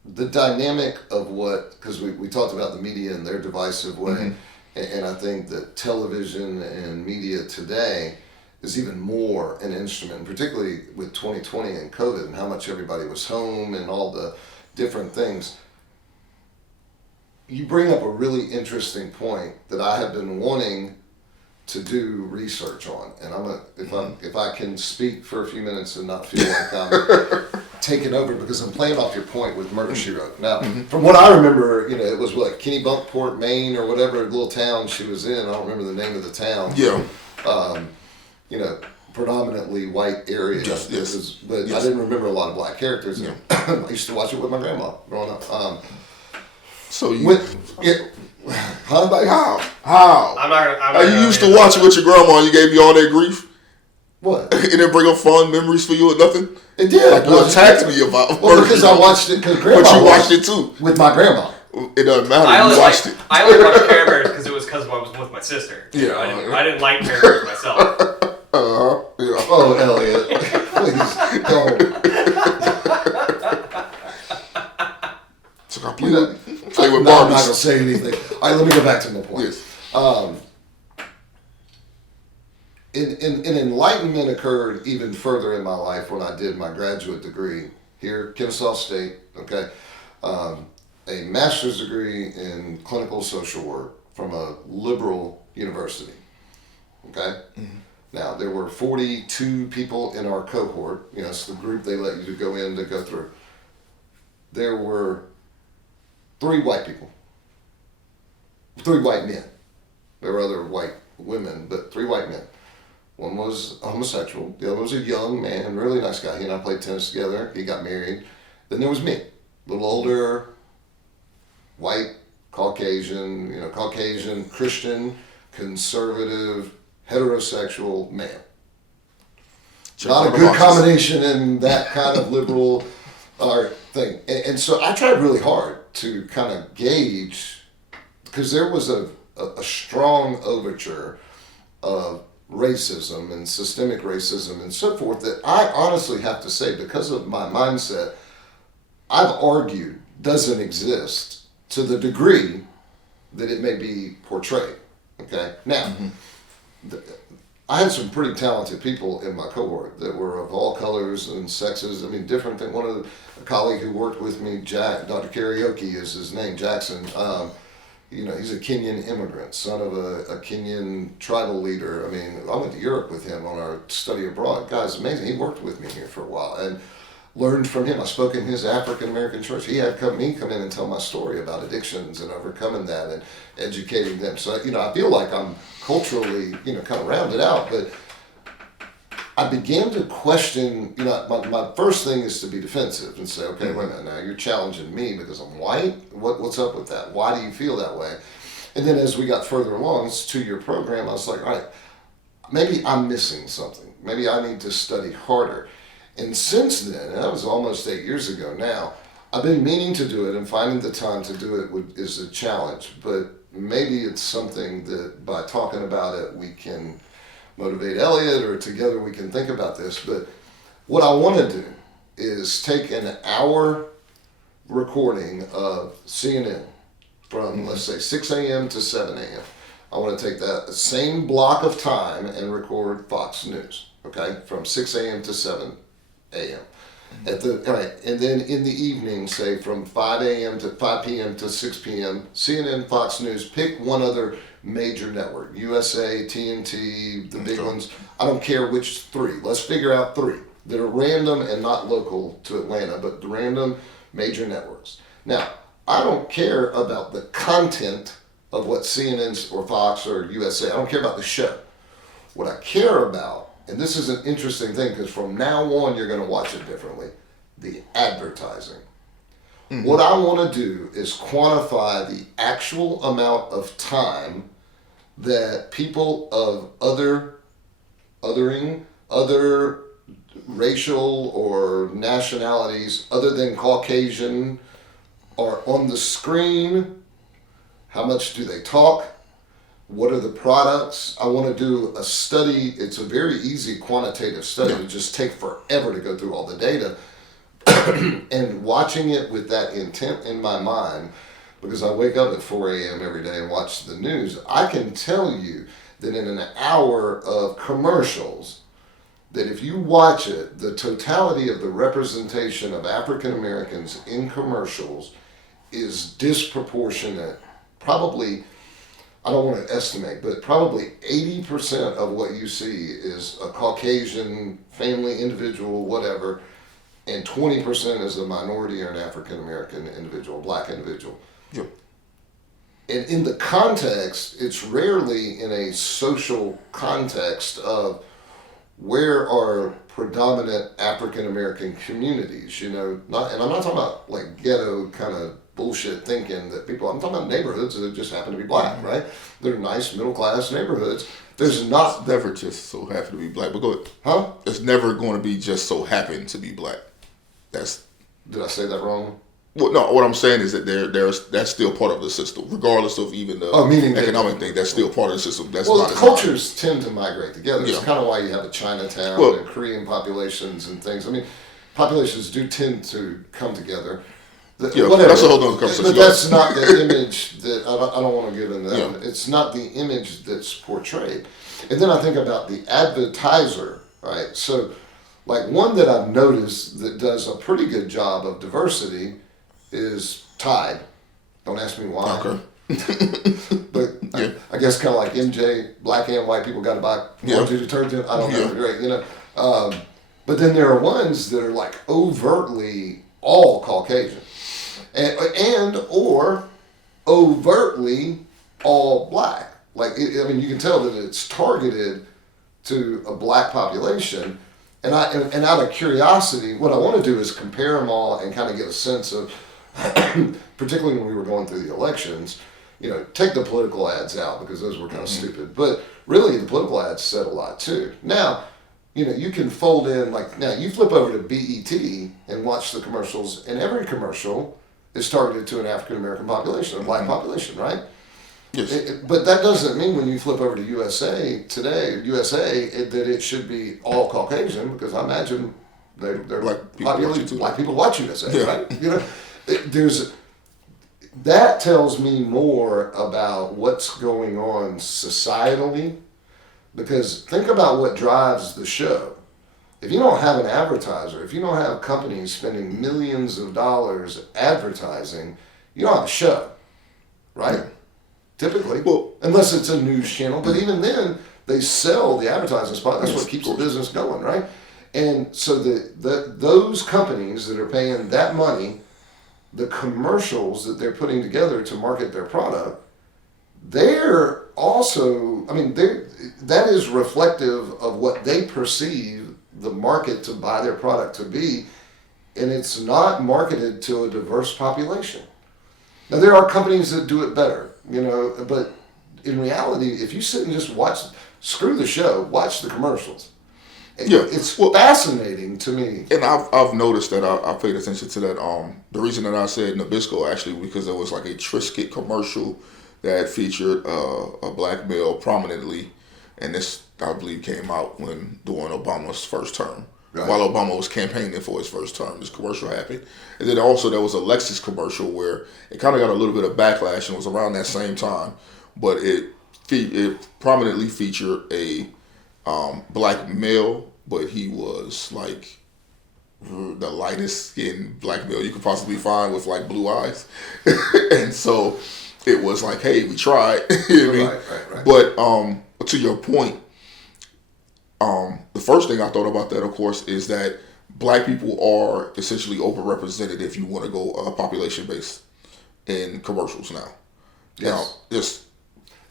the dynamic of because we talked about the media and their divisive way, Mm-hmm. and I think that television and media today is even more an instrument, particularly with 2020 and COVID and how much everybody was home and all the different things. You bring up a really interesting point that I have been wanting to do research on, and if I can speak for a few minutes and not feel like I'm taking over, because I'm playing off your point with Murder, She Wrote. Now, from what I remember, it was like Kennebunkport, Maine, or whatever little town she was in. I don't remember the name of the town. Yeah. Predominantly white area. Yes. But I didn't remember a lot of black characters. Yeah. I used to watch it with my grandma growing up. So you... How? I'm not gonna you used to watch it with your grandma and you gave me all that grief? What? It didn't bring up fond memories for you or nothing? It did. Like you attacked me about Well, because I watched it, because grandma But you watched it too. with my grandma. It doesn't matter. I only You watched it. I only watched Care Bears because it was I was with my sister. Yeah. I didn't like Care Bears myself. Yeah. Oh, Elliot. Please don't. So I play with I'm not going Barbies. to say anything. All right, let me go back to my point. Yes. An enlightenment occurred even further in my life when I did my graduate degree here, Kennesaw State, okay? A master's degree in clinical social work from a liberal university, okay? Mm-hmm. Now, there were 42 people in our cohort. It's the group they let you to go in to go through. There were 3 white people. 3 white men. There were other white women, but 3 white men. One was homosexual. The other was a young man, really nice guy. He and I played tennis together. He got married. Then there was me, a little older, white, Caucasian, Christian, conservative, heterosexual male. Not a good combination in that kind of liberal thing. And so I tried really hard to kind of gauge, because there was a strong overture of racism and systemic racism and so forth that I honestly have to say, because of my mindset, I've argued doesn't exist to the degree that it may be portrayed. Okay? Now, I had some pretty talented people in my cohort that were of all colors and sexes. I mean, different things. One of a colleague who worked with me, Dr. Karaoke is his name, Jackson. He's a Kenyan immigrant, son of a Kenyan tribal leader. I mean, I went to Europe with him on our study abroad. Guy's amazing. He worked with me here for a while and learned from him. I spoke in his African American church. He had me come in and tell my story about addictions and overcoming that and educating them. So, I feel like I'm culturally, kind of rounded out, but I began to question, my first thing is to be defensive and say, okay, wait a minute, now you're challenging me because I'm white? What's up with that? Why do you feel that way? And then as we got further along, it's a 2-year program, I was like, all right, maybe I'm missing something. Maybe I need to study harder. And since then, and that was almost 8 years ago now, I've been meaning to do it, and finding the time to do it is a challenge. But maybe it's something that by talking about it, we can motivate Elliot, or together we can think about this. But what I want to do is take an hour recording of CNN from, let's say, 6 a.m. to 7 a.m. I want to take that same block of time and record Fox News, okay, from 6 a.m. to 7 a.m. All right, and then in the evening, say from 5 a.m. to 5 p.m. to 6 p.m., CNN, Fox News, pick one other major network, USA, TNT, the big ones. I don't care which 3. Let's figure out 3 that are random and not local to Atlanta, but the random major networks. Now, I don't care about the content of what CNN or Fox or USA. I don't care about the show. What I care about, and this is an interesting thing because from now on you're going to watch it differently, the advertising. What I want to do is quantify the actual amount of time that people of other racial or nationalities other than Caucasian are on the screen. How much do they talk? What are the products? I want to do a study. It's a very easy quantitative study. It would just take forever to go through all the data. And watching it with that intent in my mind, because I wake up at 4 a.m. every day and watch the news, I can tell you that in an hour of commercials, that if you watch it, the totality of the representation of African Americans in commercials is disproportionate. Probably, I don't want to estimate, but probably 80% of what you see is a Caucasian family, individual, whatever, and 20% is a minority or an African American individual, black individual. Yep. And in the context, it's rarely in a social context of where are predominant African American communities, and I'm not talking about like ghetto kind of bullshit thinking that people, I'm talking about neighborhoods that just happen to be black, right? They're nice middle class neighborhoods. There's not. It's never just so happen to be black, but go ahead. Huh? It's never going to be just so happen to be black. Did I say that wrong? Well, no. What I'm saying is that that's still part of the system, regardless of even the economic thing. That's still part of the system. That's well, not the cultures tend to migrate together. It's Yeah. kind of why you have a Chinatown and Korean populations and things. I mean, populations do tend to come together. Yeah, whatever. that's a whole other conversation. But that's not the image that I don't want to get into that. Yeah. It's not the image that's portrayed. And then I think about the advertiser, right? So, like one that I've noticed that does a pretty good job of diversity is Tide. Don't ask me why. Okay. But Yeah. I guess kind of like MJ, black and white people got to buy laundry detergent. I don't know, great, But then there are ones that are like overtly all Caucasian, and or overtly all black. Like you can tell that it's targeted to a black population. And out of curiosity, what I want to do is compare them all and kind of get a sense of, particularly when we were going through the elections, take the political ads out because those were kind of stupid. But really, the political ads said a lot too. Now, you can fold in, now you flip over to BET and watch the commercials, and every commercial is targeted to an African American population, a black population, right? Yes. But that doesn't mean when you flip over to USA Today, that it should be all Caucasian, because I imagine they're black people watch USA, right? That tells me more about what's going on societally, because think about what drives the show. If you don't have an advertiser, if you don't have companies spending millions of dollars advertising, you don't have a show, right? Yeah. Typically, unless it's a news channel, but even then, they sell the advertising spot. That's what keeps the business going, right? And so those companies that are paying that money, the commercials that they're putting together to market their product, they're also, that is reflective of what they perceive the market to buy their product to be, and it's not marketed to a diverse population. Now, there are companies that do it better, but in reality, if you sit and just screw the show, watch the commercials. It's fascinating to me. And I've noticed that I paid attention to that. The reason that I said Nabisco, actually, because there was like a Triscuit commercial that featured a black male prominently, and this, I believe, came out during Obama's first term. Right. While Obama was campaigning for his first term, this commercial happened. And then also there was a Lexus commercial where it kind of got a little bit of backlash, and was around that same time. But it prominently featured a black male, but he was like the lightest skinned black male you could possibly find with like blue eyes. And so it was like, hey, we tried. You know what I mean? But to your point, the first thing I thought about that, of course, is that black people are essentially overrepresented if you want to go population based in commercials now. Yes. Now, just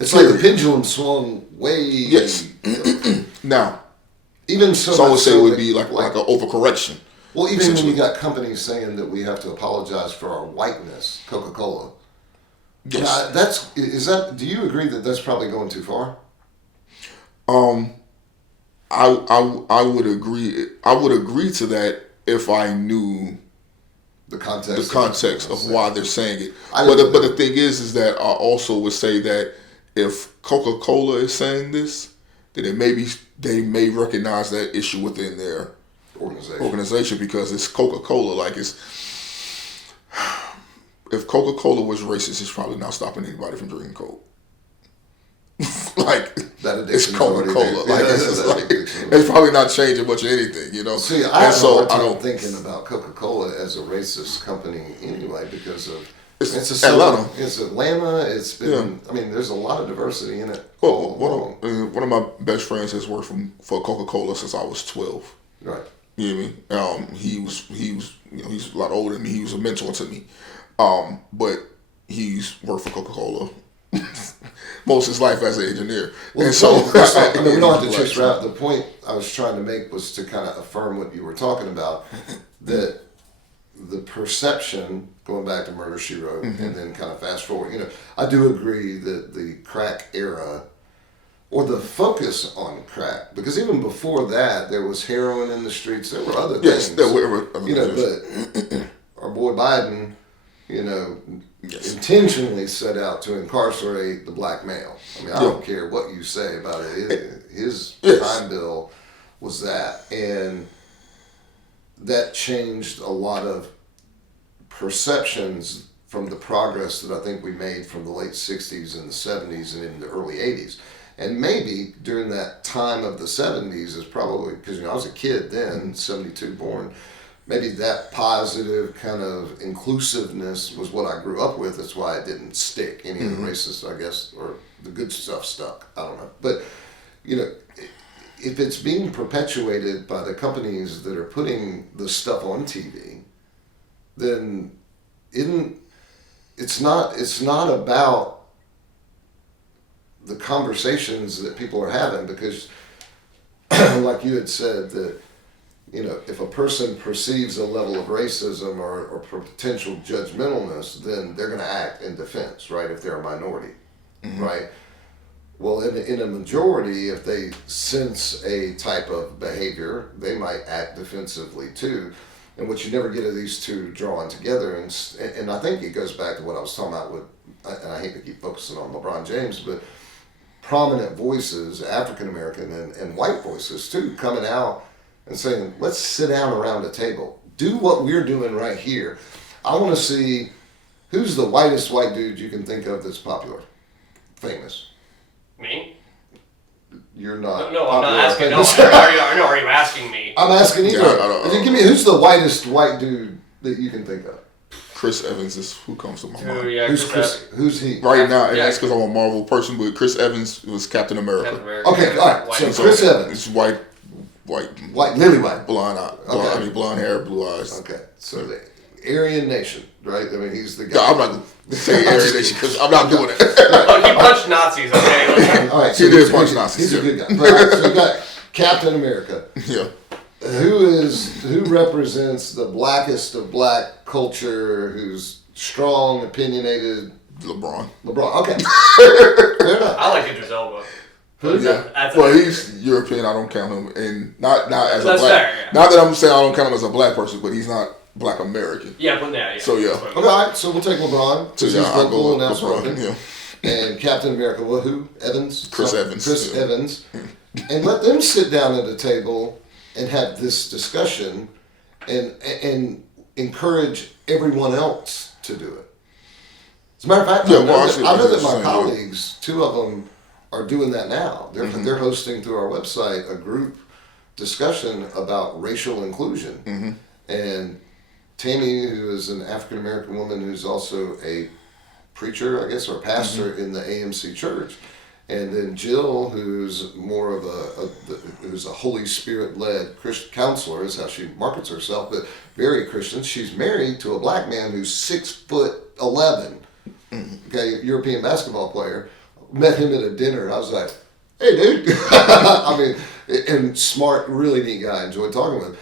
it's like the pendulum swung way. yes. Now, even so, some would say it would that, be like an overcorrection. Well, even when you got companies saying that we have to apologize for our whiteness, Coca-Cola. Yes. Now, do you agree that that's probably going too far? I would agree. I would agree to that if I knew the context of why they're saying it. But the thing is that I also would say that if Coca-Cola is saying this, then they may recognize that issue within their organization because it's Coca-Cola. Like if Coca-Cola was racist, it's probably not stopping anybody from drinking Coke. Like it's Coca-Cola. Like it's probably not changing much of anything, you know. See, I have a hard time thinking about Coca-Cola as a racist company anyway because of it's Atlanta. It's Atlanta. It's been. Yeah. I mean, there's a lot of diversity in it. Well, one of my best friends has worked for Coca-Cola since I was 12. Right. You know what I mean? He was he's a lot older than me. He was a mentor to me. But he's worked for Coca-Cola most of his life as an engineer. Well, and so I mean, we don't have to chase around. The point I was trying to make was to kind of affirm what you were talking about, that the perception, going back to Murder, She Wrote, and then kind of fast forward, you know, I do agree that the crack era, or the focus on crack, because even before that, there was heroin in the streets, there were other things. Yes, there were other things. But our boy Biden, intentionally set out to incarcerate the black male. I mean, I don't care what you say about it. His crime bill was that. And that changed a lot of perceptions from the progress that I think we made from the late 60s and the 70s and in the early 80s. And maybe during that time of the 70s is probably, because I was a kid then, 72 born, maybe that positive kind of inclusiveness was what I grew up with. That's why it didn't stick. Any of the racist, I guess, or the good stuff stuck. I don't know. But, if it's being perpetuated by the companies that are putting the stuff on TV, then it's not about the conversations that people are having, because like you had said, that if a person perceives a level of racism or potential judgmentalness, then they're going to act in defense, right? If they're a minority, right? Well, in a majority, if they sense a type of behavior, they might act defensively too. And what you never get are these two drawn together. And I think it goes back to what I was talking about with, and I hate to keep focusing on LeBron James, but prominent voices, African American and white voices too, coming out and saying, let's sit down around the table. Do what we're doing right here. I want to see who's the whitest white dude you can think of that's popular, famous. Me? You're not. No, I'm not asking. No, are you asking me? I'm asking you. Give me who's the whitest white dude that you can think of. Chris Evans is who comes to my mind. Yeah, who's he? Right now, and that's because I'm a Marvel person, but Chris Evans was Captain America. Okay, all right. So Chris Evans. It's white, lily white. Blonde hair, blue eyes. Okay, so the Aryan Nation, right? I mean, he's the guy. No, I'm not saying Aryan Nation because I'm not doing it. Look, he punched Nazis, okay? All right, so he did punch Nazis. He's a good guy. Right, so you got Captain America. Yeah. Who represents the blackest of black culture? Who's strong, opinionated? LeBron. Okay. Fair enough. I like Idris Elba. He's European. I don't count him, and not as a black. Fair, yeah. Not that I'm saying I don't count him as a black person, but he's not Black American. Yeah, but yeah. So yeah. Okay, all right. So we'll take LeBron. So yeah, I'll go with LeBron. Yeah. And Captain America. Well, who? Evans. Chris Evans. Chris Evans. And let them sit down at a table and have this discussion, and encourage everyone else to do it. As a matter of fact, I know that my colleagues, two of them, are doing that now. They're hosting through our website a group discussion about racial inclusion. And Tammy, who is an African American woman who's also a preacher, I guess, or a pastor in the AMC church, And then Jill, who's more of who's a Holy Spirit led Christian counselor, is how she markets herself, but very Christian. She's married to a black man who's 6'11", okay, European basketball player. Met him at a dinner. I was like, hey, dude. I mean, and smart, really neat guy. Enjoyed talking with him.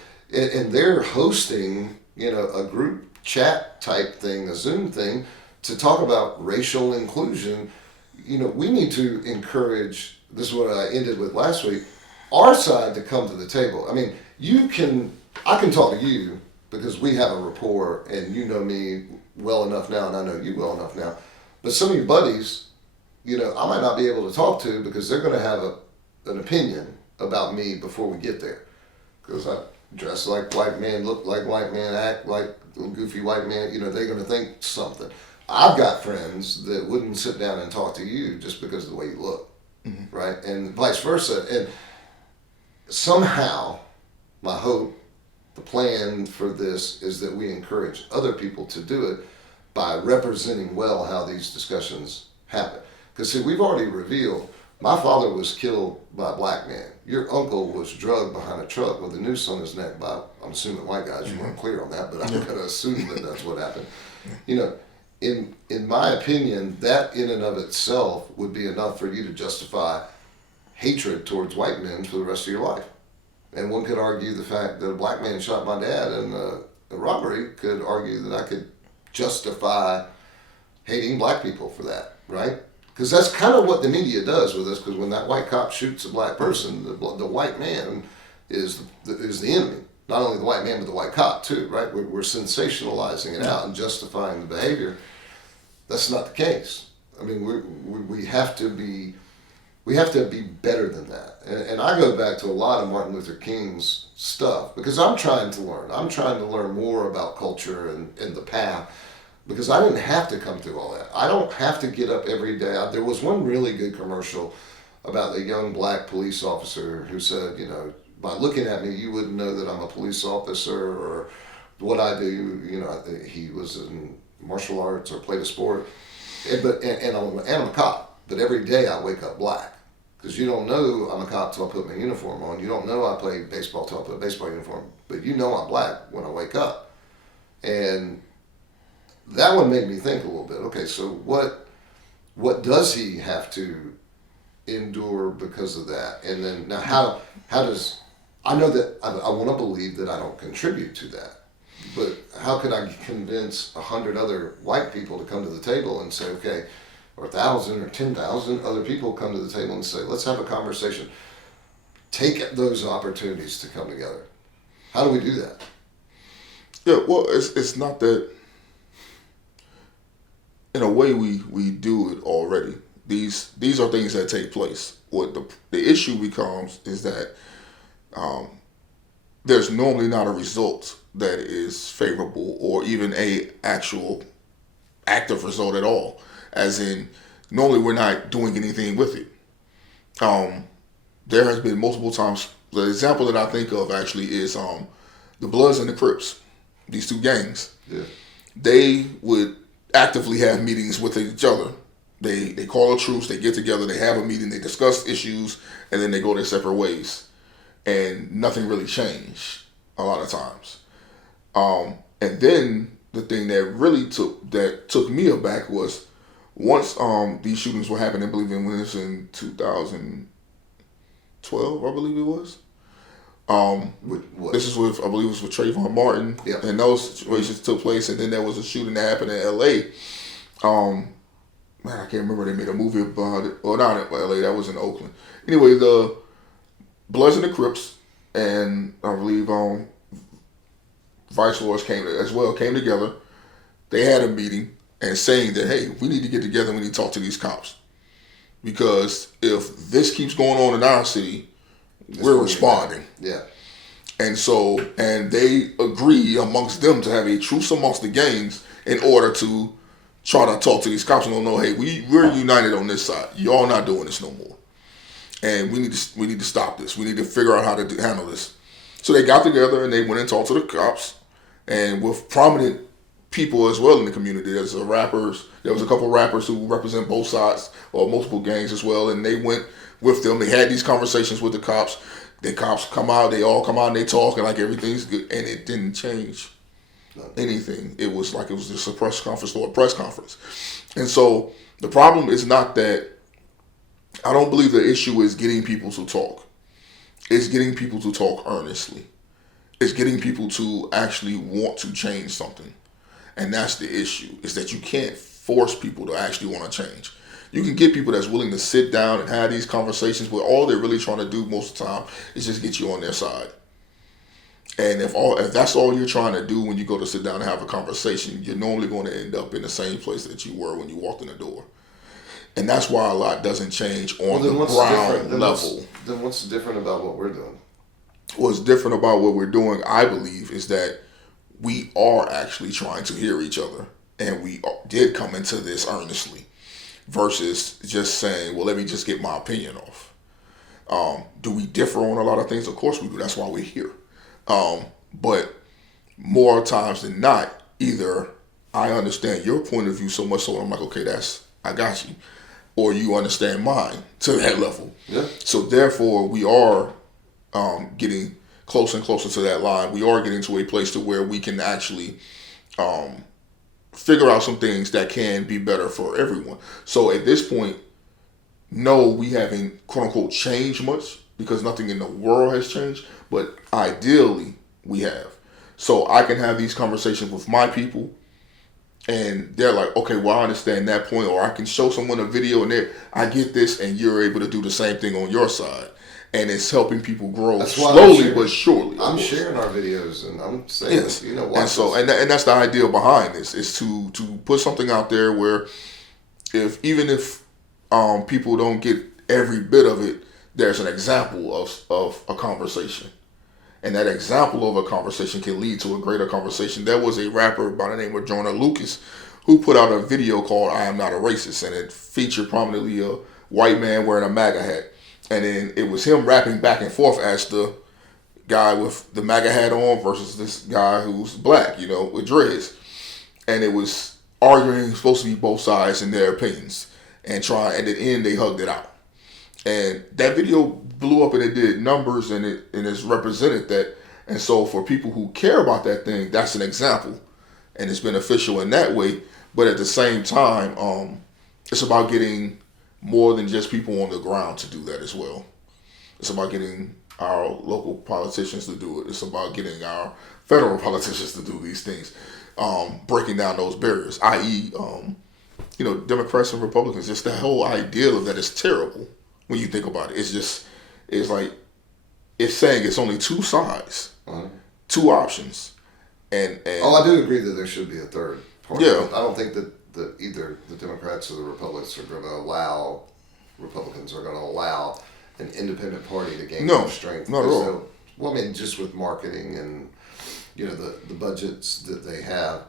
And they're hosting, a group chat type thing, a Zoom thing, to talk about racial inclusion. We need to encourage, this is what I ended with last week, our side to come to the table. I mean, I can talk to you because we have a rapport and you know me well enough now and I know you well enough now. But some of your buddies, I might not be able to talk to because they're going to have an opinion about me before we get there. Because I dress like white man, look like white man, act like a goofy white man, they're going to think something. I've got friends that wouldn't sit down and talk to you just because of the way you look, right? And vice versa. And somehow, my hope, the plan for this is that we encourage other people to do it by representing well how these discussions happen. Because, see, we've already revealed, my father was killed by a black man. Your uncle was drugged behind a truck with a noose on his neck by, I'm assuming white guys. You weren't clear on that, but I'm going to assume that that's what happened. In my opinion, that in and of itself would be enough for you to justify hatred towards white men for the rest of your life. And one could argue the fact that a black man shot my dad in a robbery could argue that I could justify hating black people for that, right? Because that's kind of what the media does with us, because when that white cop shoots a black person, the white man is the enemy. Not only the white man, but the white cop too, right? We're sensationalizing it out and justifying the behavior. That's not the case. I mean, we have to be better than that. And I go back to a lot of Martin Luther King's stuff because I'm trying to learn. I'm trying to learn more about culture and the path because I didn't have to come through all that. I don't have to get up every day. There was one really good commercial about a young black police officer who said, by looking at me, you wouldn't know that I'm a police officer or what I do. He was in martial arts or played a sport, and I'm a cop. But every day I wake up black because you don't know I'm a cop till I put my uniform on. You don't know I play baseball till I put a baseball uniform. But I'm black when I wake up, and that one made me think a little bit. Okay, so what does he have to endure because of that? And then now how does I know that I want to believe that I don't contribute to that. But how could I convince 100 other white people to come to the table and say, okay, or 1,000 or 10,000 other people come to the table and say, let's have a conversation. Take those opportunities to come together. How do we do that? Yeah, well, it's not that. In a way, we do it already. These are things that take place. What the issue becomes is that there's normally not a result that is favorable or even a actual active result at all. As in, normally we're not doing anything with it. There has been multiple times. The example that I think of actually is the Bloods and the Crips. These two gangs. Yeah. They would actively have meetings with each other. They call a truce, they get together, they have a meeting, they discuss issues, and then they go their separate ways. And nothing really changed a lot of times. And then the thing that took me aback was once these shootings were happening, I believe when it was in 2012, I believe it was. This is with, I believe it was with Trayvon Martin, yeah. And those situations took place, and then there was a shooting that happened in LA. I can't remember, they made a movie about it. Well, not in LA, that was in Oakland. Anyway, the Bloods and the Crips, and I believe Vice Lords came together. They had a meeting and saying that, hey, we need to get together and we need to talk to these cops. Because if this keeps going on in our city, we're responding. Yeah. And they agree amongst them to have a truce amongst the gangs in order to try to talk to these cops and know, hey, we're united on this side. Y'all not doing this no more. And we need to stop this. We need to figure out how to handle this. So they got together and they went and talked to the cops. And with prominent people as well in the community. There was a couple rappers who represent both sides or multiple gangs as well, and they went with them. They had these conversations with the cops. The cops come out, they all come out and they talk and like everything's good, and it didn't change anything. It was just a press conference or a press conference. And so the problem is not that, I don't believe the issue is getting people to talk. It's getting people to talk earnestly. It's getting people to actually want to change something. And that's the issue, is that you can't force people to actually want to change. You can get people that's willing to sit down and have these conversations, but all they're really trying to do most of the time is just get you on their side. And if that's all you're trying to do when you go to sit down and have a conversation, you're normally going to end up in the same place that you were when you walked in the door. And that's why a lot doesn't change on the ground level. Then what's different about what we're doing? What's different about what we're doing, I believe, is that we are actually trying to hear each other. And we did come into this earnestly versus just saying, well, let me just get my opinion off. Do we differ on a lot of things? Of course we do. That's why we're here. But more times than not, either I understand your point of view so much so I'm like, okay, I got you. Or you understand mine to that level. Yeah. So therefore, we are getting closer and closer to that line. We are getting to a place to where we can actually figure out some things that can be better for everyone. So at this point, no, we haven't, quote unquote, changed much because nothing in the world has changed. But ideally, we have. So I can have these conversations with my people. And they're like, okay, well, I understand that point. Or I can show someone a video and I get this, and you're able to do the same thing on your side. And it's helping people grow slowly but surely. I'm sharing our videos, and I'm saying, yes. Watch and so, and that's the idea behind this, is to put something out there where even if people don't get every bit of it, there's an example of a conversation. And that example of a conversation can lead to a greater conversation. There was a rapper by the name of Jonah Lucas who put out a video called I Am Not a Racist, and it featured prominently a white man wearing a MAGA hat. And then it was him rapping back and forth as the guy with the MAGA hat on versus this guy who's black, with dreads. And it was arguing, supposed to be both sides and their opinions. And at the end, they hugged it out. And that video blew up and it did numbers and it's represented that. And so for people who care about that thing, that's an example. And it's beneficial in that way. But at the same time, it's about getting more than just people on the ground to do that as well. It's about getting our local politicians to do it. It's about getting our federal politicians to do these things. Breaking down those barriers, i.e., Democrats and Republicans. Just the whole idea of that is terrible. When you think about it, it's like it's saying it's only two sides, two options, and I do agree that there should be a third party. Yeah, I don't think that either the Democrats or the Republicans are going to allow an independent party to gain more strength. Not at all. Well, I mean, just with marketing and the budgets that they have.